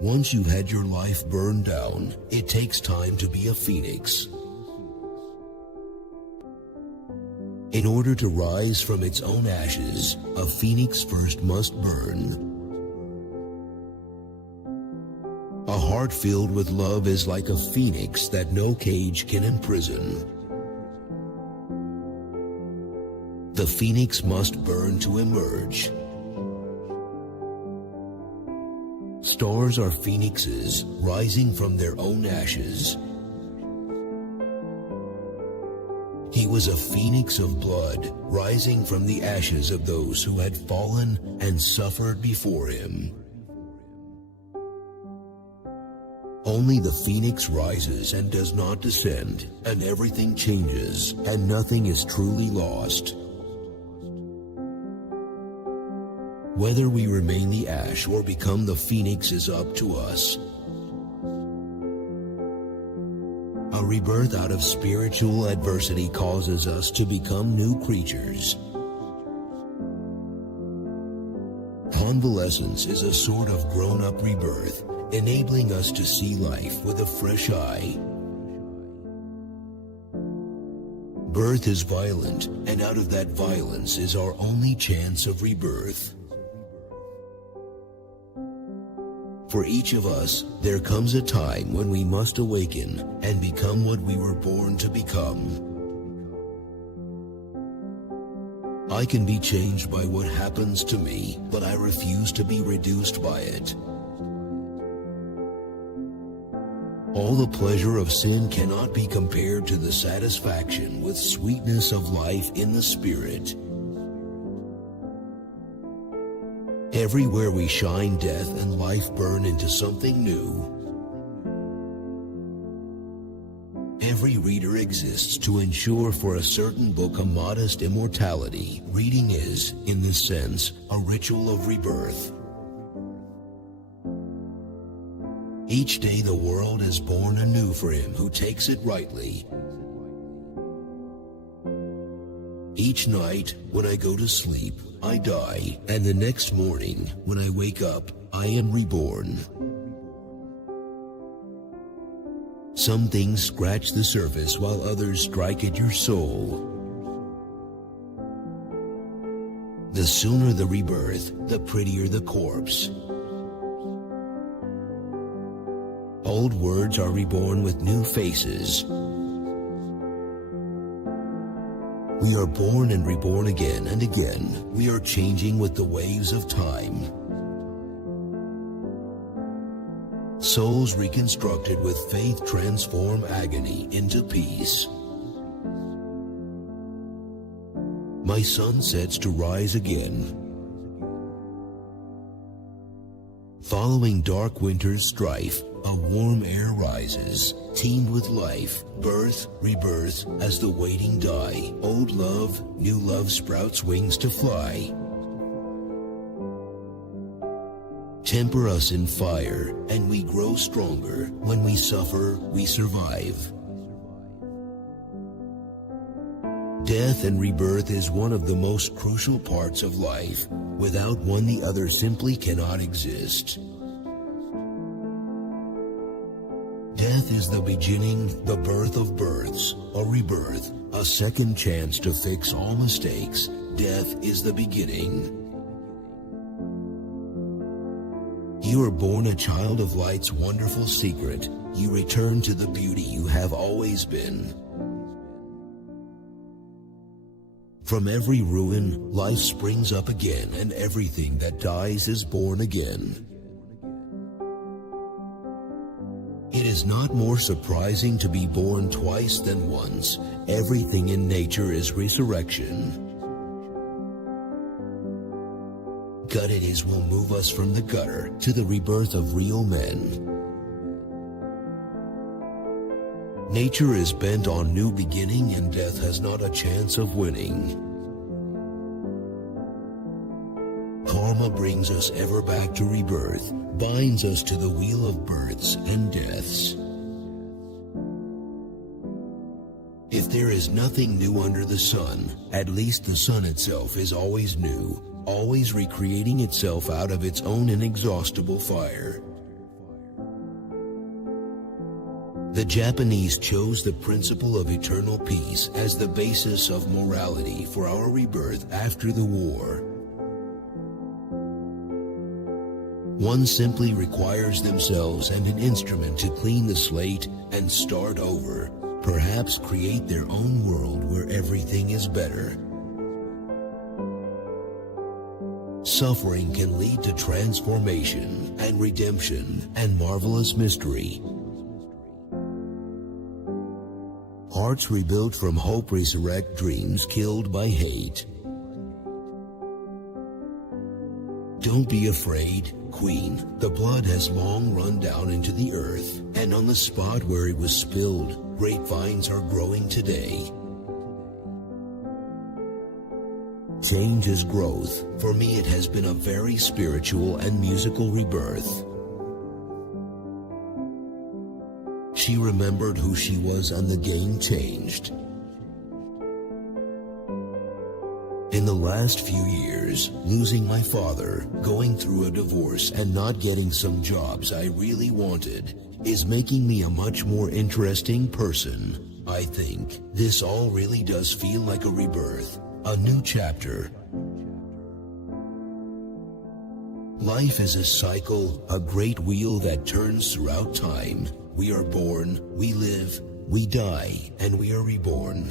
Once you've had your life burned down, it takes time to be a phoenix. In order to rise from its own ashes, a phoenix first must burn. A heart filled with love is like a phoenix that no cage can imprison. The phoenix must burn to emerge. Stars are phoenixes rising from their own ashes. He was a phoenix of blood rising from the ashes of those who had fallen and suffered before him. Only the phoenix rises and does not descend, and everything changes, and nothing is truly lost. Whether we remain the ash or become the phoenix is up to us. A rebirth out of spiritual adversity causes us to become new creatures. Convalescence is a sort of grown-up rebirth, enabling us to see life with a fresh eye. Birth is violent, and out of that violence is our only chance of rebirth. For each of us, there comes a time when we must awaken and become what we were born to become. I can be changed by what happens to me, but I refuse to be reduced by it. All the pleasure of sin cannot be compared to the satisfaction with sweetness of life in the Spirit. Everywhere we shine, death and life burn into something new. Every reader exists to ensure for a certain book a modest immortality. Reading is, in this sense, a ritual of rebirth. Each day the world is born anew for him who takes it rightly. Each night, when I go to sleep, I die, and the next morning, when I wake up, I am reborn. Some things scratch the surface while others strike at your soul. The sooner the rebirth, the prettier the corpse. Old words are reborn with new faces. We are born and reborn again and again. We are changing with the waves of time. Souls reconstructed with faith transform agony into peace. My sun sets to rise again. Following dark winter's strife, a warm air rises, teemed with life, birth, rebirth, as the waiting die. Old love, new love sprouts wings to fly. Temper us in fire, and we grow stronger. When we suffer, we survive. Death and rebirth is one of the most crucial parts of life. Without one, the other simply cannot exist. Death is the beginning, the birth of births, a rebirth, a second chance to fix all mistakes. Death is the beginning. You are born a child of light's wonderful secret. You return to the beauty you have always been. From every ruin, life springs up again, and everything that dies is born again. It is not more surprising to be born twice than once. Everything in nature is resurrection. Gutted will move us from the gutter to the rebirth of real men. Nature is bent on new beginning, and death has not a chance of winning. Karma brings us ever back to rebirth, binds us to the wheel of births and deaths. If there is nothing new under the sun, at least the sun itself is always new, always recreating itself out of its own inexhaustible fire. The Japanese chose the principle of eternal peace as the basis of morality for our rebirth after the war. One simply requires themselves and an instrument to clean the slate and start over, perhaps create their own world where everything is better. Suffering can lead to transformation and redemption and marvelous mystery. Hearts rebuilt from hope resurrect dreams killed by hate. Don't be afraid, Queen. The blood has long run down into the earth, and on the spot where it was spilled, grapevines are growing today. Change is growth. For me, it has been a very spiritual and musical rebirth. She remembered who she was and the game changed. In the last few years, losing my father, going through a divorce, and not getting some jobs I really wanted is making me a much more interesting person. I think this all really does feel like a rebirth, a new chapter. Life is a cycle, a great wheel that turns throughout time. We are born, we live, we die, and we are reborn.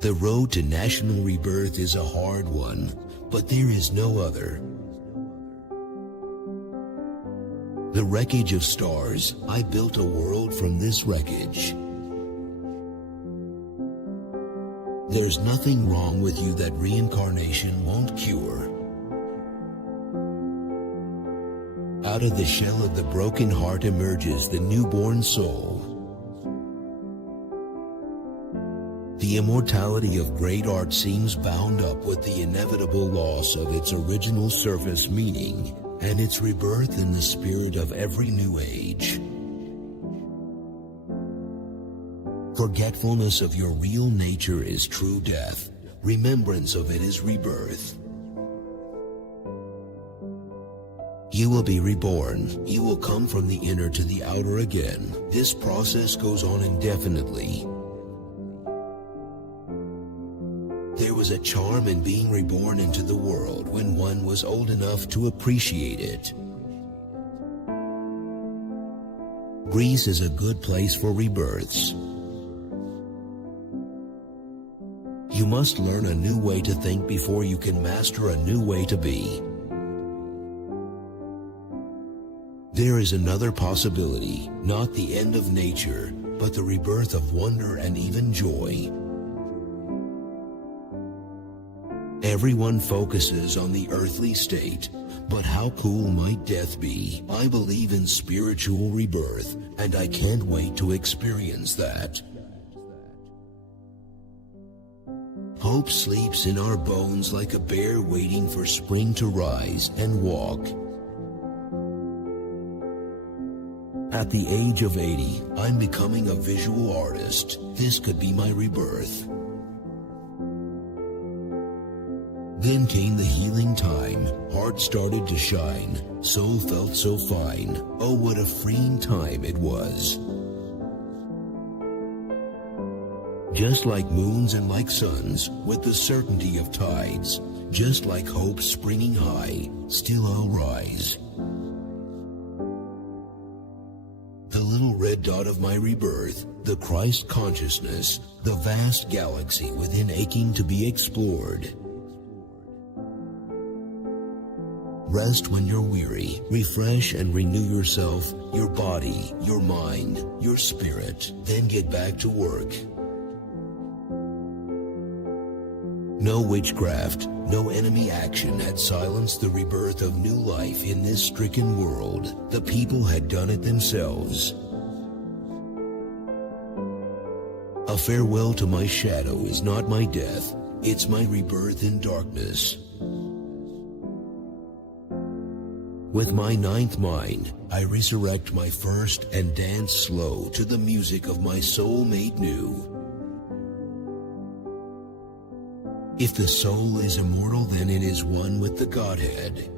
The road to national rebirth is a hard one, but there is no other. The wreckage of stars, I built a world from this wreckage. There's nothing wrong with you that reincarnation won't cure. Out of the shell of the broken heart emerges the newborn soul. The immortality of great art seems bound up with the inevitable loss of its original surface meaning and its rebirth in the spirit of every new age. Forgetfulness of your real nature is true death. Remembrance of it is rebirth. You will be reborn. You will come from the inner to the outer again. This process goes on indefinitely. There was a charm in being reborn into the world when one was old enough to appreciate it. Greece is a good place for rebirths. You must learn a new way to think before you can master a new way to be. There is another possibility, not the end of nature, but the rebirth of wonder and even joy. Everyone focuses on the earthly state, but how cool might death be? I believe in spiritual rebirth, and I can't wait to experience that. Hope sleeps in our bones like a bear waiting for spring to rise and walk. At the age of 80, I'm becoming a visual artist. This could be my rebirth. Then came the healing time. Heart started to shine. Soul felt so fine. Oh, what a freeing time it was. Just like moons and like suns, with the certainty of tides, just like hope springing high, still I'll rise. The little red dot of my rebirth, the Christ consciousness, the vast galaxy within aching to be explored. Rest when you're weary. Refresh and renew yourself, your body, your mind, your spirit. Then get back to work. No witchcraft, no enemy action had silenced the rebirth of new life in this stricken world. The people had done it themselves. A farewell to my shadow is not my death, it's my rebirth in darkness. With my ninth mind, I resurrect my first and dance slow to the music of my soul made new. If the soul is immortal, then it is one with the Godhead.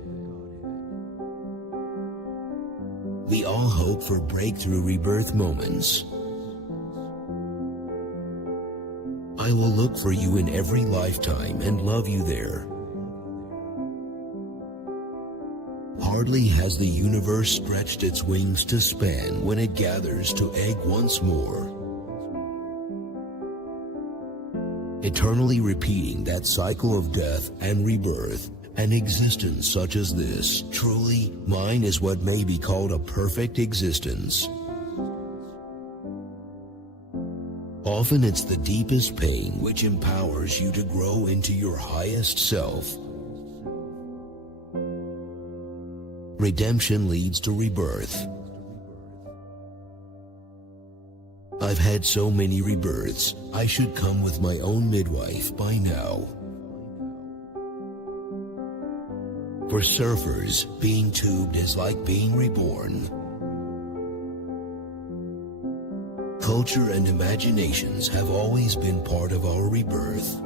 We all hope for breakthrough rebirth moments. I will look for you in every lifetime and love you there. Hardly has the universe stretched its wings to span when it gathers to egg once more, eternally repeating that cycle of death and rebirth. An existence such as this, truly, mine is what may be called a perfect existence. Often it's the deepest pain which empowers you to grow into your highest self. Redemption leads to rebirth. I've had so many rebirths, I should come with my own midwife by now. For surfers, being tubed is like being reborn. Culture and imaginations have always been part of our rebirth.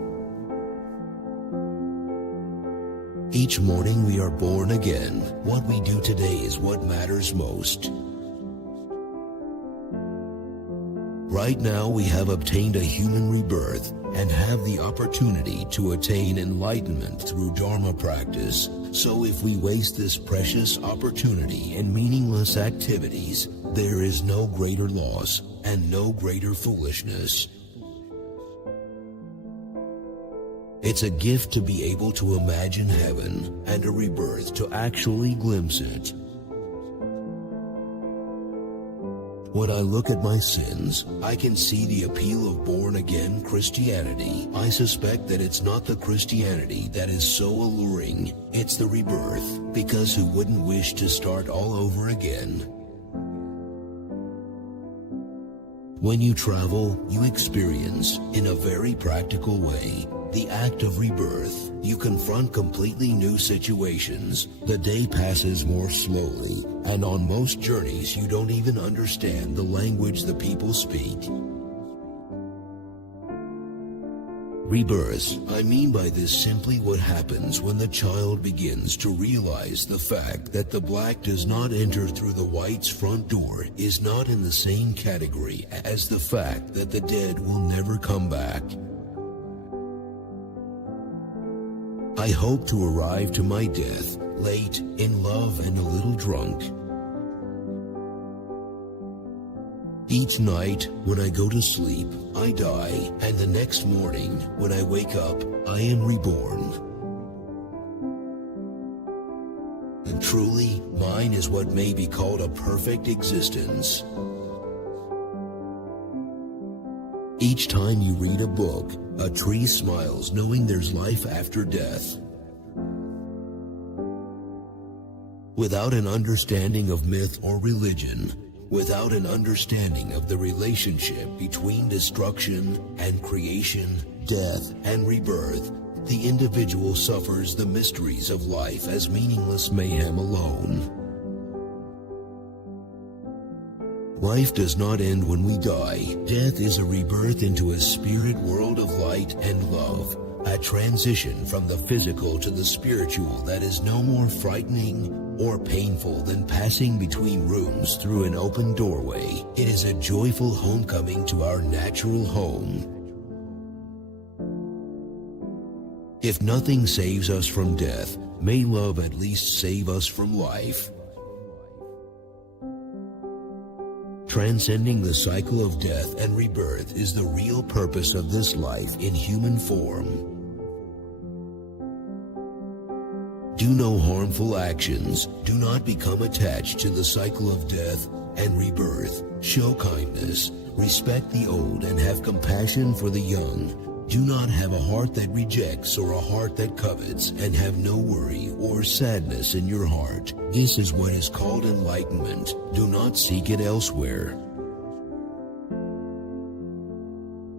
Each morning we are born again. What we do today is what matters most. Right now we have obtained a human rebirth and have the opportunity to attain enlightenment through Dharma practice. So if we waste this precious opportunity in meaningless activities, there is no greater loss and no greater foolishness. It's a gift to be able to imagine heaven and a rebirth to actually glimpse it. When I look at my sins, I can see the appeal of born-again Christianity. I suspect that it's not the Christianity that is so alluring, it's the rebirth, because who wouldn't wish to start all over again? When you travel, you experience, in a very practical way, the act of rebirth. You confront completely new situations. The day passes more slowly, and on most journeys you don't even understand the language the people speak. Rebirth, I mean by this simply what happens when the child begins to realize the fact that the black does not enter through the white's front door is not in the same category as the fact that the dead will never come back. I hope to arrive to my death, late, in love and a little drunk. Each night, when I go to sleep, I die, and the next morning, when I wake up, I am reborn. And truly, mine is what may be called a perfect existence. Each time you read a book, a tree smiles knowing there's life after death. Without an understanding of myth or religion, without an understanding of the relationship between destruction and creation, death and rebirth, the individual suffers the mysteries of life as meaningless mayhem alone. Life does not end when we die. Death is a rebirth into a spirit world of light and love, a transition from the physical to the spiritual that is no more frightening or painful than passing between rooms through an open doorway. It is a joyful homecoming to our natural home. If nothing saves us from death, may love at least save us from life. Transcending the cycle of death and rebirth is the real purpose of this life in human form. Do no harmful actions. Do not become attached to the cycle of death and rebirth. Show kindness. Respect the old and have compassion for the young. Do not have a heart that rejects or a heart that covets, and have no worry or sadness in your heart. This is what is called enlightenment. Do not seek it elsewhere.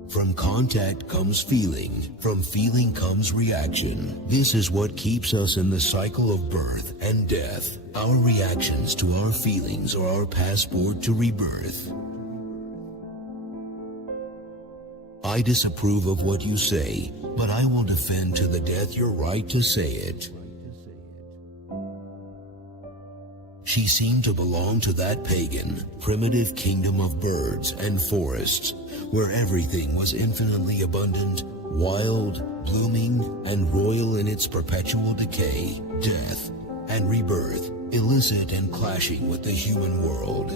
From contact comes feeling. From feeling comes reaction. This is what keeps us in the cycle of birth and death. Our reactions to our feelings are our passport to rebirth. I disapprove of what you say, but I will defend to the death your right to say it. She seemed to belong to that pagan, primitive kingdom of birds and forests, where everything was infinitely abundant, wild, blooming, and royal in its perpetual decay, death, and rebirth, illicit and clashing with the human world.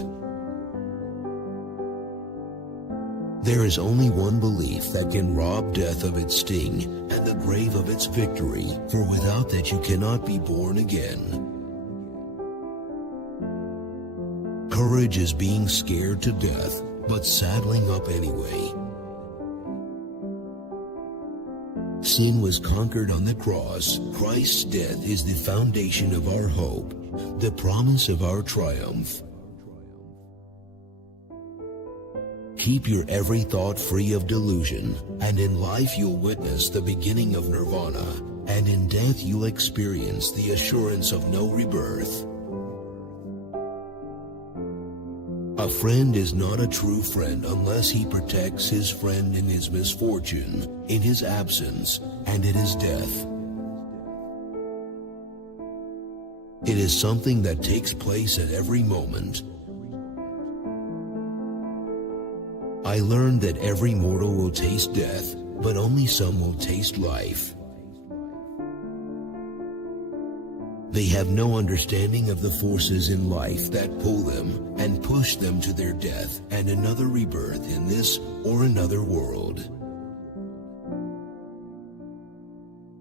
There is only one belief that can rob death of its sting and the grave of its victory, for without that you cannot be born again. Courage is being scared to death, but saddling up anyway. Sin was conquered on the cross. Christ's death is the foundation of our hope, the promise of our triumph. Keep your every thought free of delusion, and in life you'll witness the beginning of nirvana, and in death you'll experience the assurance of no rebirth. A friend is not a true friend unless he protects his friend in his misfortune, in his absence, and in his death. It is something that takes place at every moment. I learned that every mortal will taste death, but only some will taste life. They have no understanding of the forces in life that pull them and push them to their death and another rebirth in this or another world.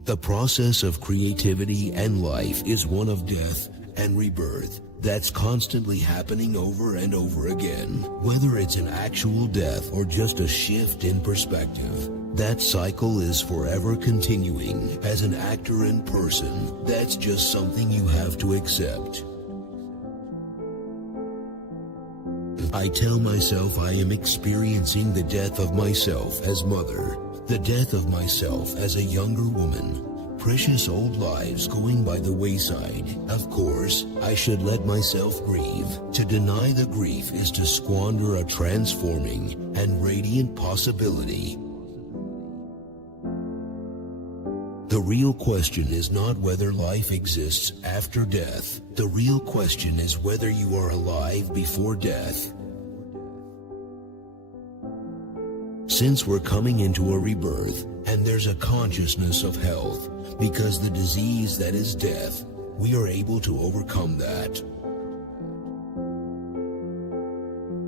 The process of creativity and life is one of death and rebirth that's constantly happening over and over again. Whether it's an actual death or just a shift in perspective, that cycle is forever continuing. As an actor and person, that's just something you have to accept. I tell myself I am experiencing the death of myself as mother, the death of myself as a younger woman, precious old lives going by the wayside. Of course, I should let myself grieve. To deny the grief is to squander a transforming and radiant possibility. The real question is not whether life exists after death. The real question is whether you are alive before death. Since we're coming into a rebirth, and there's a consciousness of health, because the disease that is death, we are able to overcome that.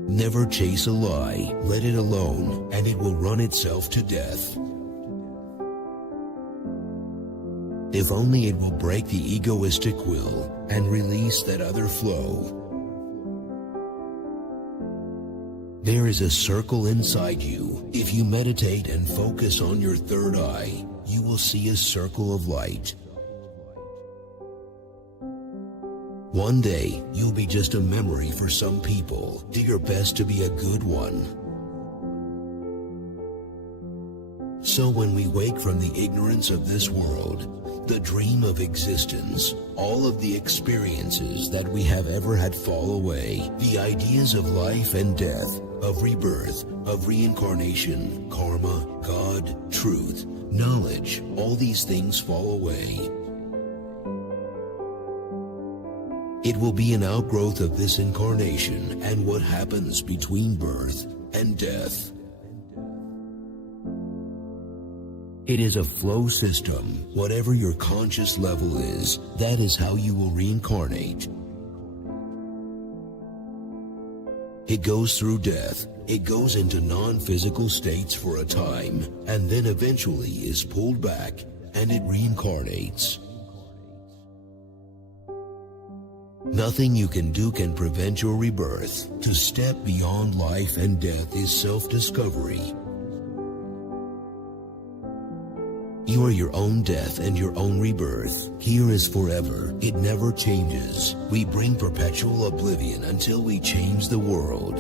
Never chase a lie, let it alone, and it will run itself to death. If only it will break the egoistic will and release that other flow. There is a circle inside you. If you meditate and focus on your third eye, you will see a circle of light. One day, you'll be just a memory for some people. Do your best to be a good one. So when we wake from the ignorance of this world, the dream of existence, all of the experiences that we have ever had fall away, the ideas of life and death, of rebirth, of reincarnation, karma, God, truth, knowledge, all these things fall away. It will be an outgrowth of this incarnation and what happens between birth and death. It is a flow system. Whatever your conscious level is, that is how you will reincarnate. It goes through death. It goes into non-physical states for a time, and then eventually is pulled back, and it reincarnates. Nothing you can do can prevent your rebirth. To step beyond life and death is self-discovery. You are your own death and your own rebirth. Here is forever. It never changes. We bring perpetual oblivion until we change the world.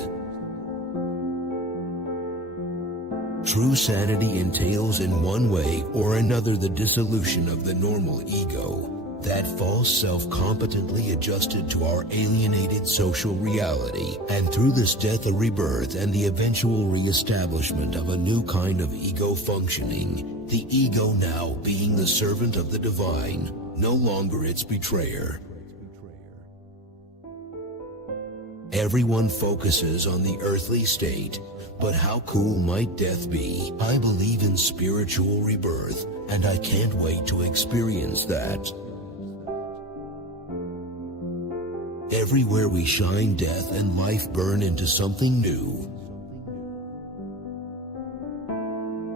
True sanity entails in one way or another the dissolution of the normal ego, that false self competently adjusted to our alienated social reality, and through this death a rebirth and the eventual reestablishment of a new kind of ego functioning. The ego now being the servant of the divine, no longer its betrayer. Everyone focuses on the earthly state, but how cool might death be? I believe in spiritual rebirth, and I can't wait to experience that. Everywhere we shine, death and life burn into something new.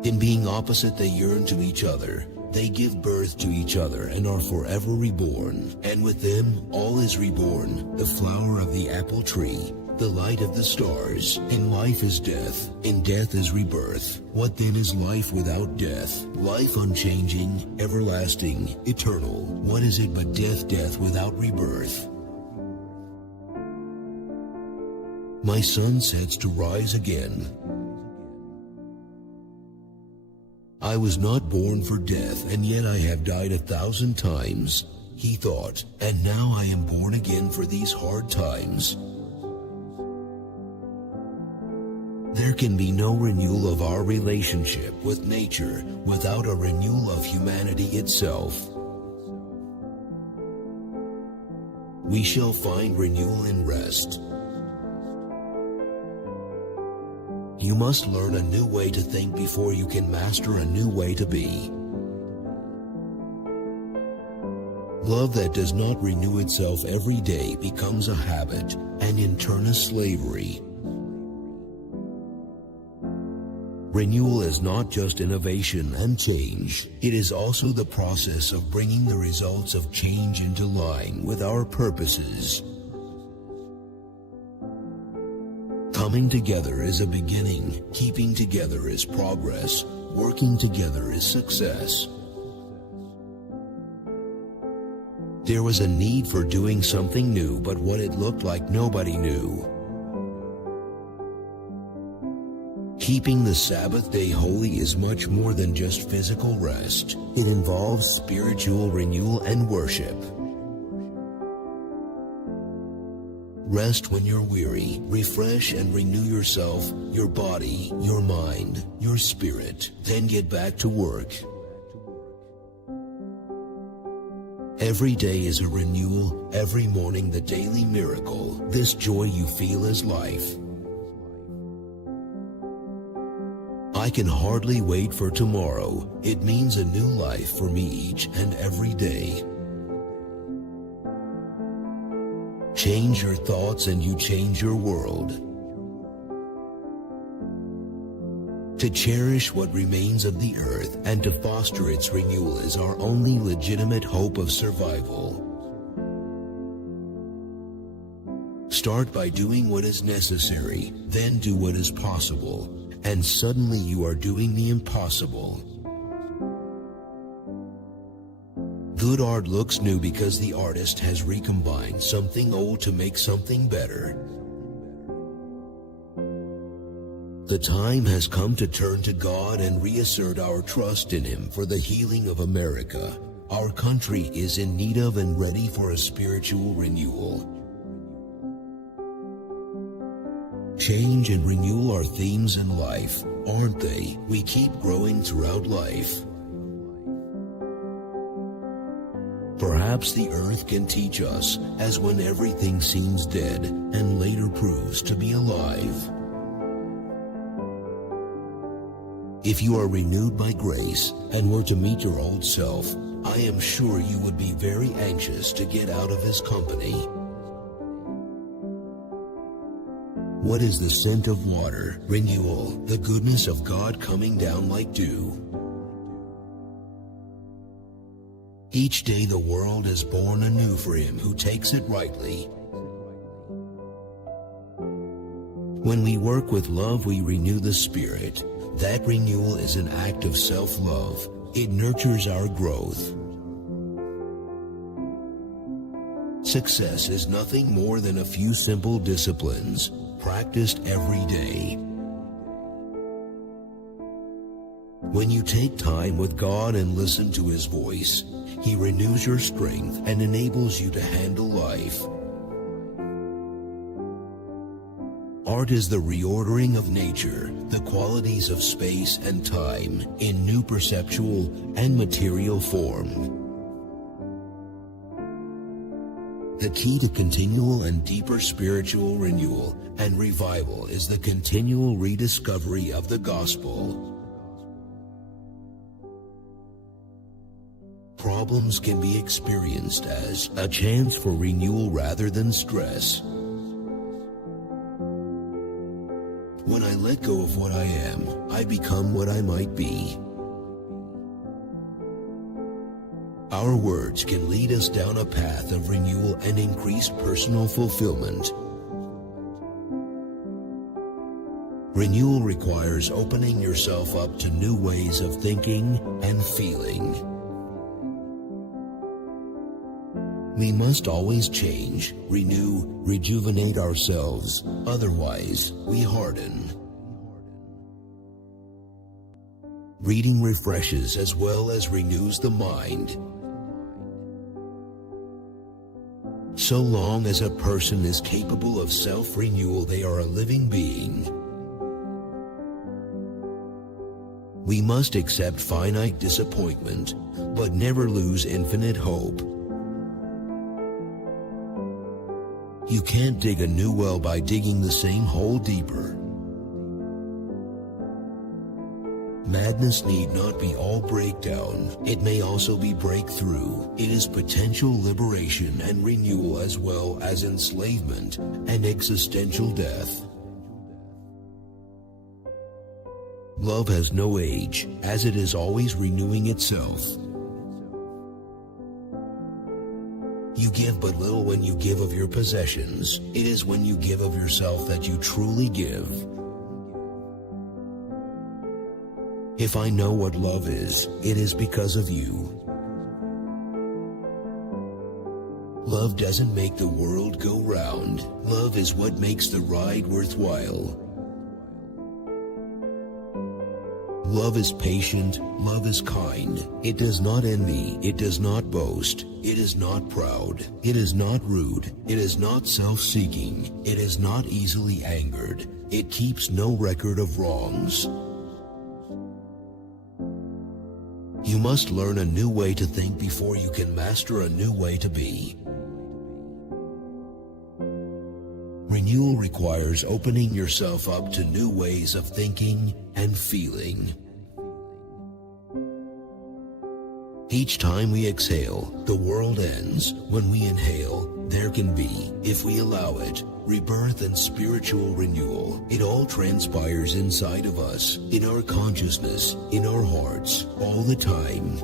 In being opposite, they yearn to each other. They give birth to each other and are forever reborn. And with them, all is reborn. The flower of the apple tree, the light of the stars. In life is death. In death is rebirth. What then is life without death? Life unchanging, everlasting, eternal. What is it but death, death without rebirth? My sun sets to rise again. I was not born for death, and yet I have died 1,000 times, he thought, and now I am born again for these hard times. There can be no renewal of our relationship with nature without a renewal of humanity itself. We shall find renewal in rest. You must learn a new way to think before you can master a new way to be. Love that does not renew itself every day becomes a habit, and in turn a slavery. Renewal is not just innovation and change. It is also the process of bringing the results of change into line with our purposes. Coming together is a beginning, keeping together is progress, working together is success. There was a need for doing something new, but what it looked like nobody knew. Keeping the Sabbath day holy is much more than just physical rest. It involves spiritual renewal and worship. Rest when you're weary. Refresh and renew yourself, your body, your mind, your spirit. Then get back to work. Every day is a renewal, every morning the daily miracle. This joy you feel is life. I can hardly wait for tomorrow. It means a new life for me each and every day. Change your thoughts and you change your world. To cherish what remains of the earth and to foster its renewal is our only legitimate hope of survival. Start by doing what is necessary, then do what is possible, and suddenly you are doing the impossible. Good art looks new because the artist has recombined something old to make something better. The time has come to turn to God and reassert our trust in Him for the healing of America. Our country is in need of and ready for a spiritual renewal. Change and renewal are themes in life, aren't they? We keep growing throughout life. Perhaps the earth can teach us, as when everything seems dead and later proves to be alive. If you are renewed by grace and were to meet your old self, I am sure you would be very anxious to get out of his company. What is the scent of water? Renewal, the goodness of God coming down like dew. Each day the world is born anew for him who takes it rightly. When we work with love, we renew the spirit. That renewal is an act of self-love. It nurtures our growth. Success is nothing more than a few simple disciplines, practiced every day. When you take time with God and listen to His voice, He renews your strength and enables you to handle life. Art is the reordering of nature, the qualities of space and time in new perceptual and material form. The key to continual and deeper spiritual renewal and revival is the continual rediscovery of the gospel. Problems can be experienced as a chance for renewal rather than stress. When I let go of what I am, I become what I might be. Our words can lead us down a path of renewal and increased personal fulfillment. Renewal requires opening yourself up to new ways of thinking and feeling. We must always change, renew, rejuvenate ourselves, otherwise we harden. Reading refreshes as well as renews the mind. So long as a person is capable of self-renewal, they are a living being. We must accept finite disappointment, but never lose infinite hope. You can't dig a new well by digging the same hole deeper. Madness need not be all breakdown. It may also be breakthrough. It is potential liberation and renewal as well as enslavement and existential death. Love has no age, as it is always renewing itself. You give but little when you give of your possessions. It is when you give of yourself that you truly give. If I know what love is, it is because of you. Love doesn't make the world go round. Love is what makes the ride worthwhile. Love is patient, love is kind. It does not envy, it does not boast, it is not proud, it is not rude, it is not self-seeking, it is not easily angered, it keeps no record of wrongs. You must learn a new way to think before you can master a new way to be. Renewal requires opening yourself up to new ways of thinking and feeling. Each time we exhale, the world ends. When we inhale, there can be, if we allow it, rebirth and spiritual renewal. It all transpires inside of us, in our consciousness, in our hearts, all the time.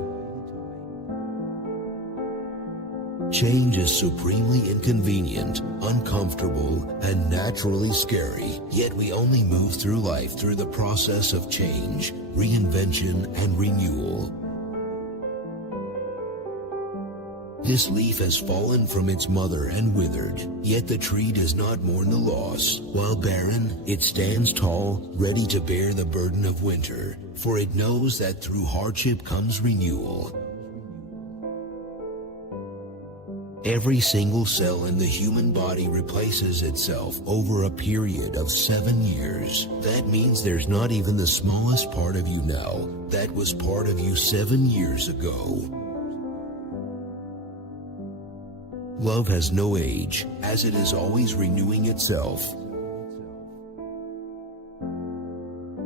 Change is supremely inconvenient, uncomfortable, and naturally scary. Yet we only move through life through the process of change, reinvention, and renewal. This leaf has fallen from its mother and withered, yet the tree does not mourn the loss. While barren, it stands tall, ready to bear the burden of winter, for it knows that through hardship comes renewal. Every single cell in the human body replaces itself over a period of 7 years. That means there's not even the smallest part of you now that was part of you 7 years ago. Love has no age, as it is always renewing itself.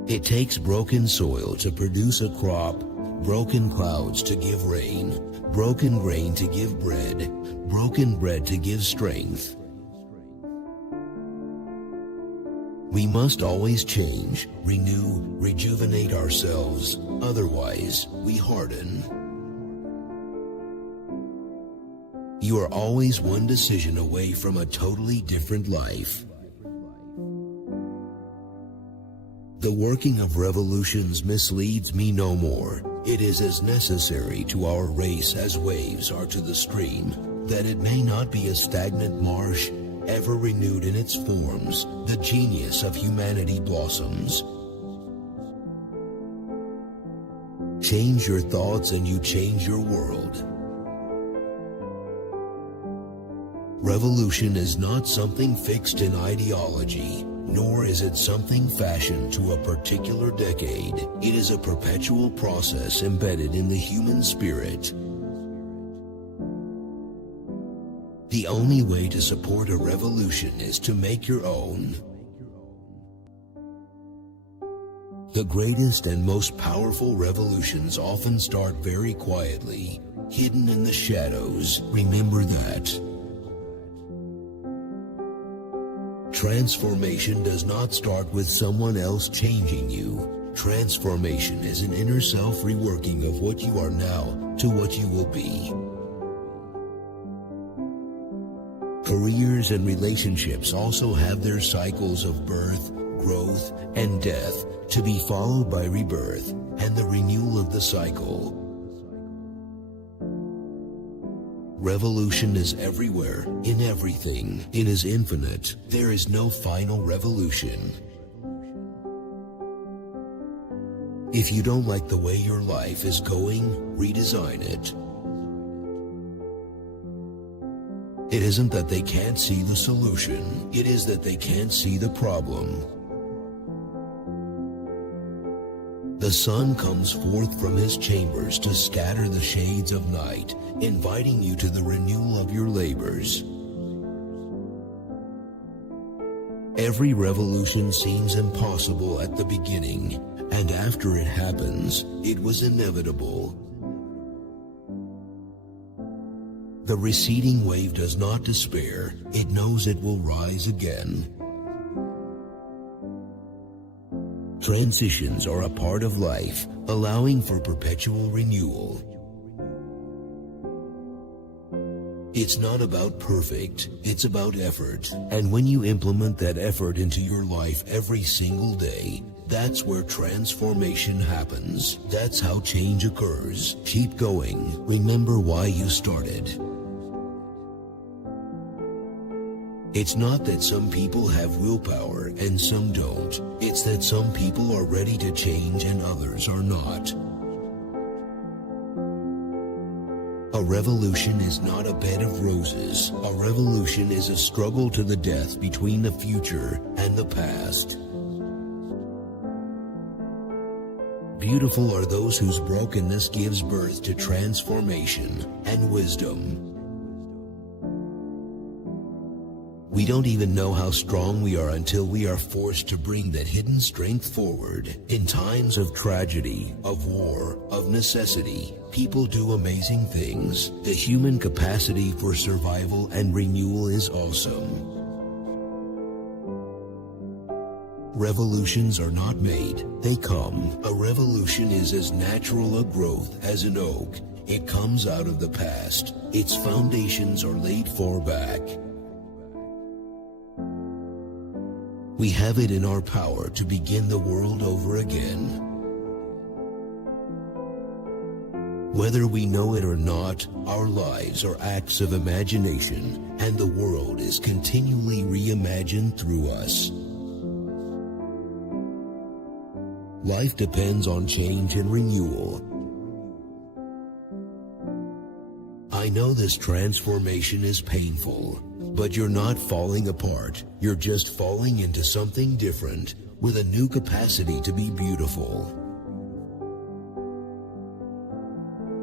It takes broken soil to produce a crop, broken clouds to give rain, broken grain to give bread, broken bread to give strength. We must always change, renew, rejuvenate ourselves, otherwise we harden. You are always one decision away from a totally different life. The working of revolutions misleads me no more. It is as necessary to our race as waves are to the stream, that it may not be a stagnant marsh, ever renewed in its forms. The genius of humanity blossoms. Change your thoughts and you change your world. Revolution is not something fixed in ideology, nor is it something fashioned to a particular decade. It is a perpetual process embedded in the human spirit. The only way to support a revolution is to make your own. The greatest and most powerful revolutions often start very quietly, hidden in the shadows. Remember that. Transformation does not start with someone else changing you. Transformation is an inner self reworking of what you are now to what you will be. Careers and relationships also have their cycles of birth, growth, and death, to be followed by rebirth and the renewal of the cycle. Revolution is everywhere, in everything. It is infinite. There is no final revolution. If you don't like the way your life is going, redesign it. It isn't that they can't see the solution. It is that they can't see the problem. The sun comes forth from his chambers to scatter the shades of night, inviting you to the renewal of your labors. Every revolution seems impossible at the beginning, and after it happens, it was inevitable. The receding wave does not despair. It knows it will rise again. Transitions are a part of life, allowing for perpetual renewal. It's not about perfect, it's about effort. And when you implement that effort into your life every single day, that's where transformation happens. That's how change occurs. Keep going. Remember why you started. It's not that some people have willpower and some don't. It's that some people are ready to change and others are not. A revolution is not a bed of roses. A revolution is a struggle to the death between the future and the past. Beautiful are those whose brokenness gives birth to transformation and wisdom. We don't even know how strong we are until we are forced to bring that hidden strength forward. In times of tragedy, of war, of necessity, people do amazing things. The human capacity for survival and renewal is awesome. Revolutions are not made, they come. A revolution is as natural a growth as an oak. It comes out of the past. Its foundations are laid far back. We have it in our power to begin the world over again. Whether we know it or not, our lives are acts of imagination, and the world is continually reimagined through us. Life depends on change and renewal. I know this transformation is painful, but you're not falling apart. You're just falling into something different, with a new capacity to be beautiful.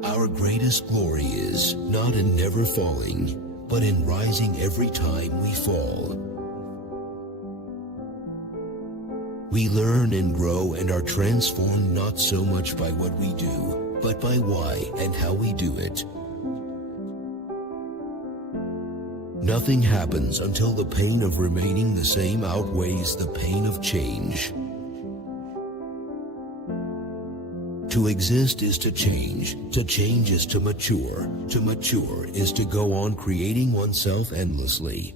Our greatest glory is not in never falling, but in rising every time we fall. We learn and grow and are transformed not so much by what we do, but by why and how we do it. Nothing happens until the pain of remaining the same outweighs the pain of change. To exist is to change is to mature is to go on creating oneself endlessly.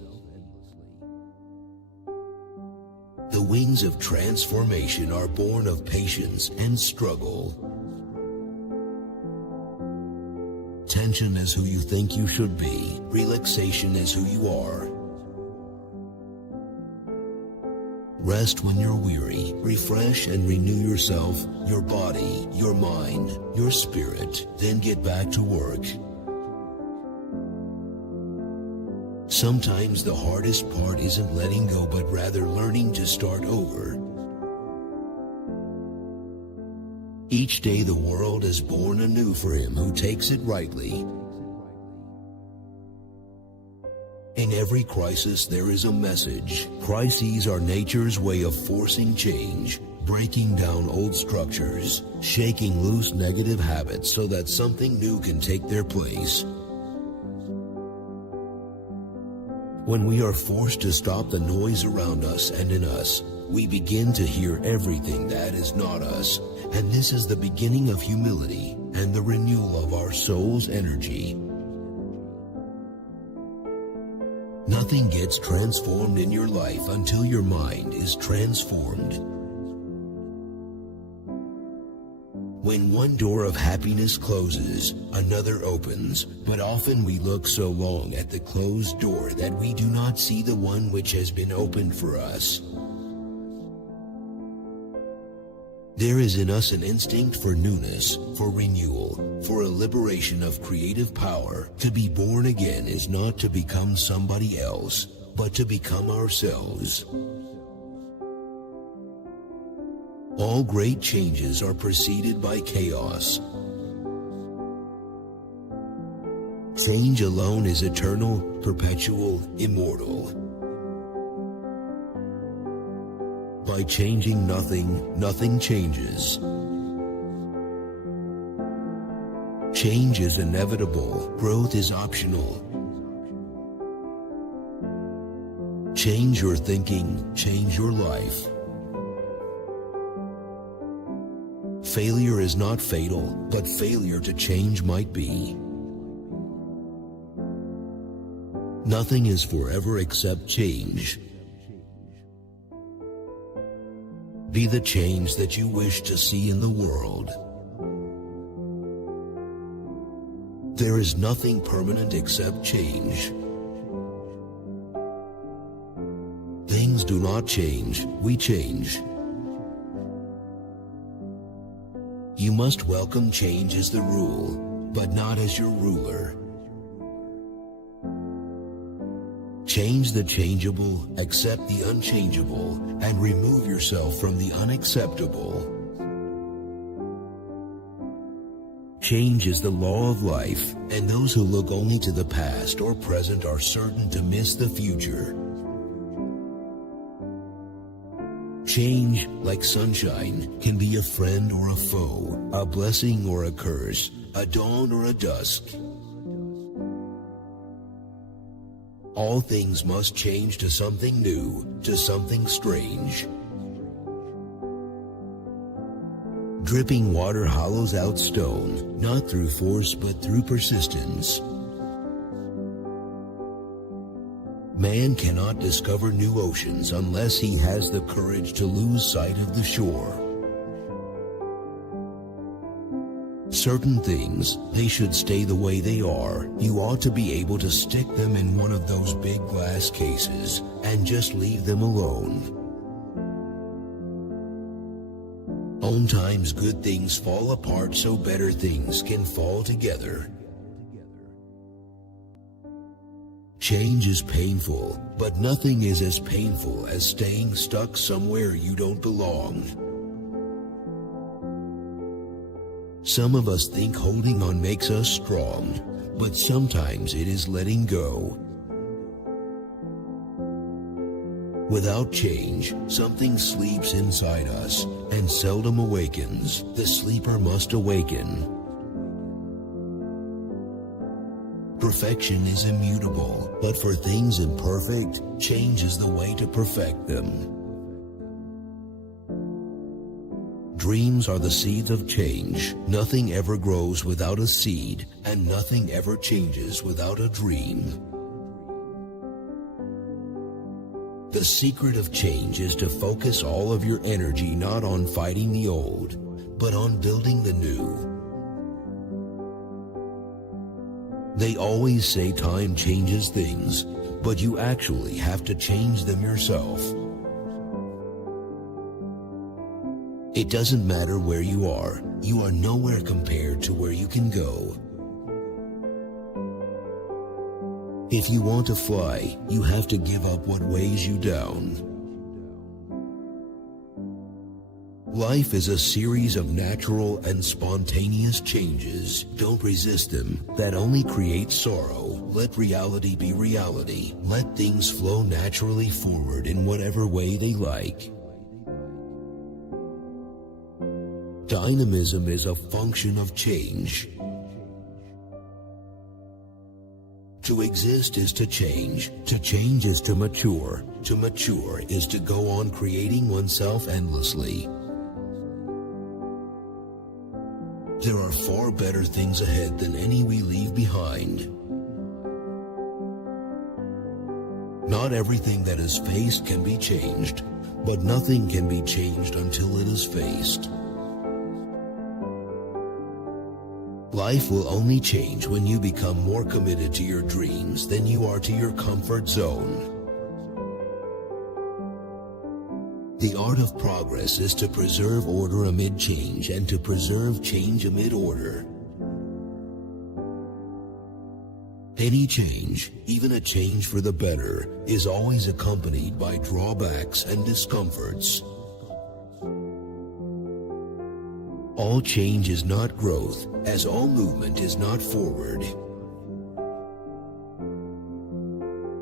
The wings of transformation are born of patience and struggle. Tension is who you think you should be. Relaxation is who you are. Rest when you're weary. Refresh and renew yourself, your body, your mind, your spirit. Then get back to work. Sometimes the hardest part isn't letting go, but rather learning to start over. Each day the world is born anew for him who takes it rightly. every crisis there is a message. Crises are nature's way of forcing change, breaking down old structures, shaking loose negative habits so that something new can take their place. When we are forced to stop the noise around us and in us, we begin to hear everything that is not us, and this is the beginning of humility and the renewal of our soul's energy. Nothing gets transformed in your life until your mind is transformed. When one door of happiness closes, another opens, but often we look so long at the closed door that we do not see the one which has been opened for us. There is in us an instinct for newness, for renewal, for a liberation of creative power. To be born again is not to become somebody else, but to become ourselves. All great changes are preceded by chaos. Change alone is eternal, perpetual, immortal. By changing nothing, nothing changes. Change is inevitable. Growth is optional. Change your thinking, change your life. Failure is not fatal, but failure to change might be. Nothing is forever except change. Be the change that you wish to see in the world. There is nothing permanent except change. Things do not change, we change. You must welcome change as the rule, but not as your ruler. Change the changeable, accept the unchangeable, and remove yourself from the unacceptable. Change is the law of life, and those who look only to the past or present are certain to miss the future. Change, like sunshine, can be a friend or a foe, a blessing or a curse, a dawn or a dusk. All things must change to something new, to something strange. Dripping water hollows out stone, not through force but through persistence. Man cannot discover new oceans unless he has the courage to lose sight of the shore. Certain things, they should stay the way they are. You ought to be able to stick them in one of those big glass cases and just leave them alone. On times good things fall apart so better things can fall together. Change is painful, but nothing is as painful as staying stuck somewhere you don't belong. Some of us think holding on makes us strong, but sometimes it is letting go. Without change, something sleeps inside us and seldom awakens. The sleeper must awaken. Perfection is immutable, but for things imperfect, change is the way to perfect them. Dreams are the seeds of change. Nothing ever grows without a seed, and nothing ever changes without a dream. The secret of change is to focus all of your energy not on fighting the old, but on building the new. They always say time changes things, but you actually have to change them yourself. It doesn't matter where you are nowhere compared to where you can go. If you want to fly, you have to give up what weighs you down. Life is a series of natural and spontaneous changes. Don't resist them. That only creates sorrow. Let reality be reality. Let things flow naturally forward in whatever way they like. Dynamism is a function of change. To exist is to change is to mature is to go on creating oneself endlessly. There are far better things ahead than any we leave behind. Not everything that is faced can be changed, but nothing can be changed until it is faced. Life will only change when you become more committed to your dreams than you are to your comfort zone. The art of progress is to preserve order amid change and to preserve change amid order. Any change, even a change for the better, is always accompanied by drawbacks and discomforts. All change is not growth, as all movement is not forward.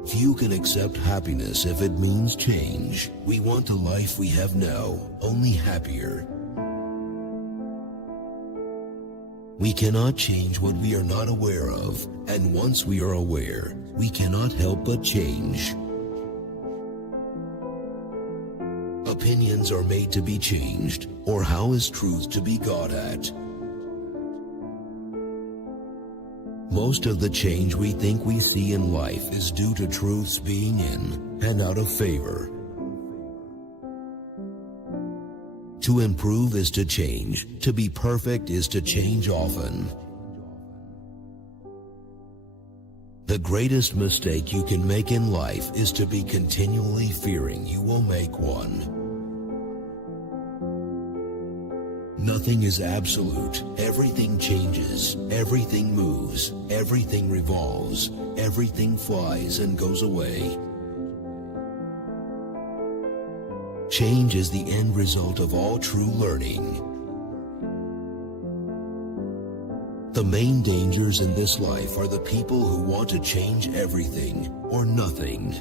Few can accept happiness if it means change. We want the life we have now, only happier. We cannot change what we are not aware of, and once we are aware, we cannot help but change. Opinions are made to be changed, or how is truth to be got at? Most of the change we think we see in life is due to truths being in and out of favor. To improve is to change. To be perfect is to change often. The greatest mistake you can make in life is to be continually fearing you will make one. Nothing is absolute. Everything changes. Everything moves. Everything revolves. Everything flies and goes away. Change is the end result of all true learning. The main dangers in this life are the people who want to change everything or nothing.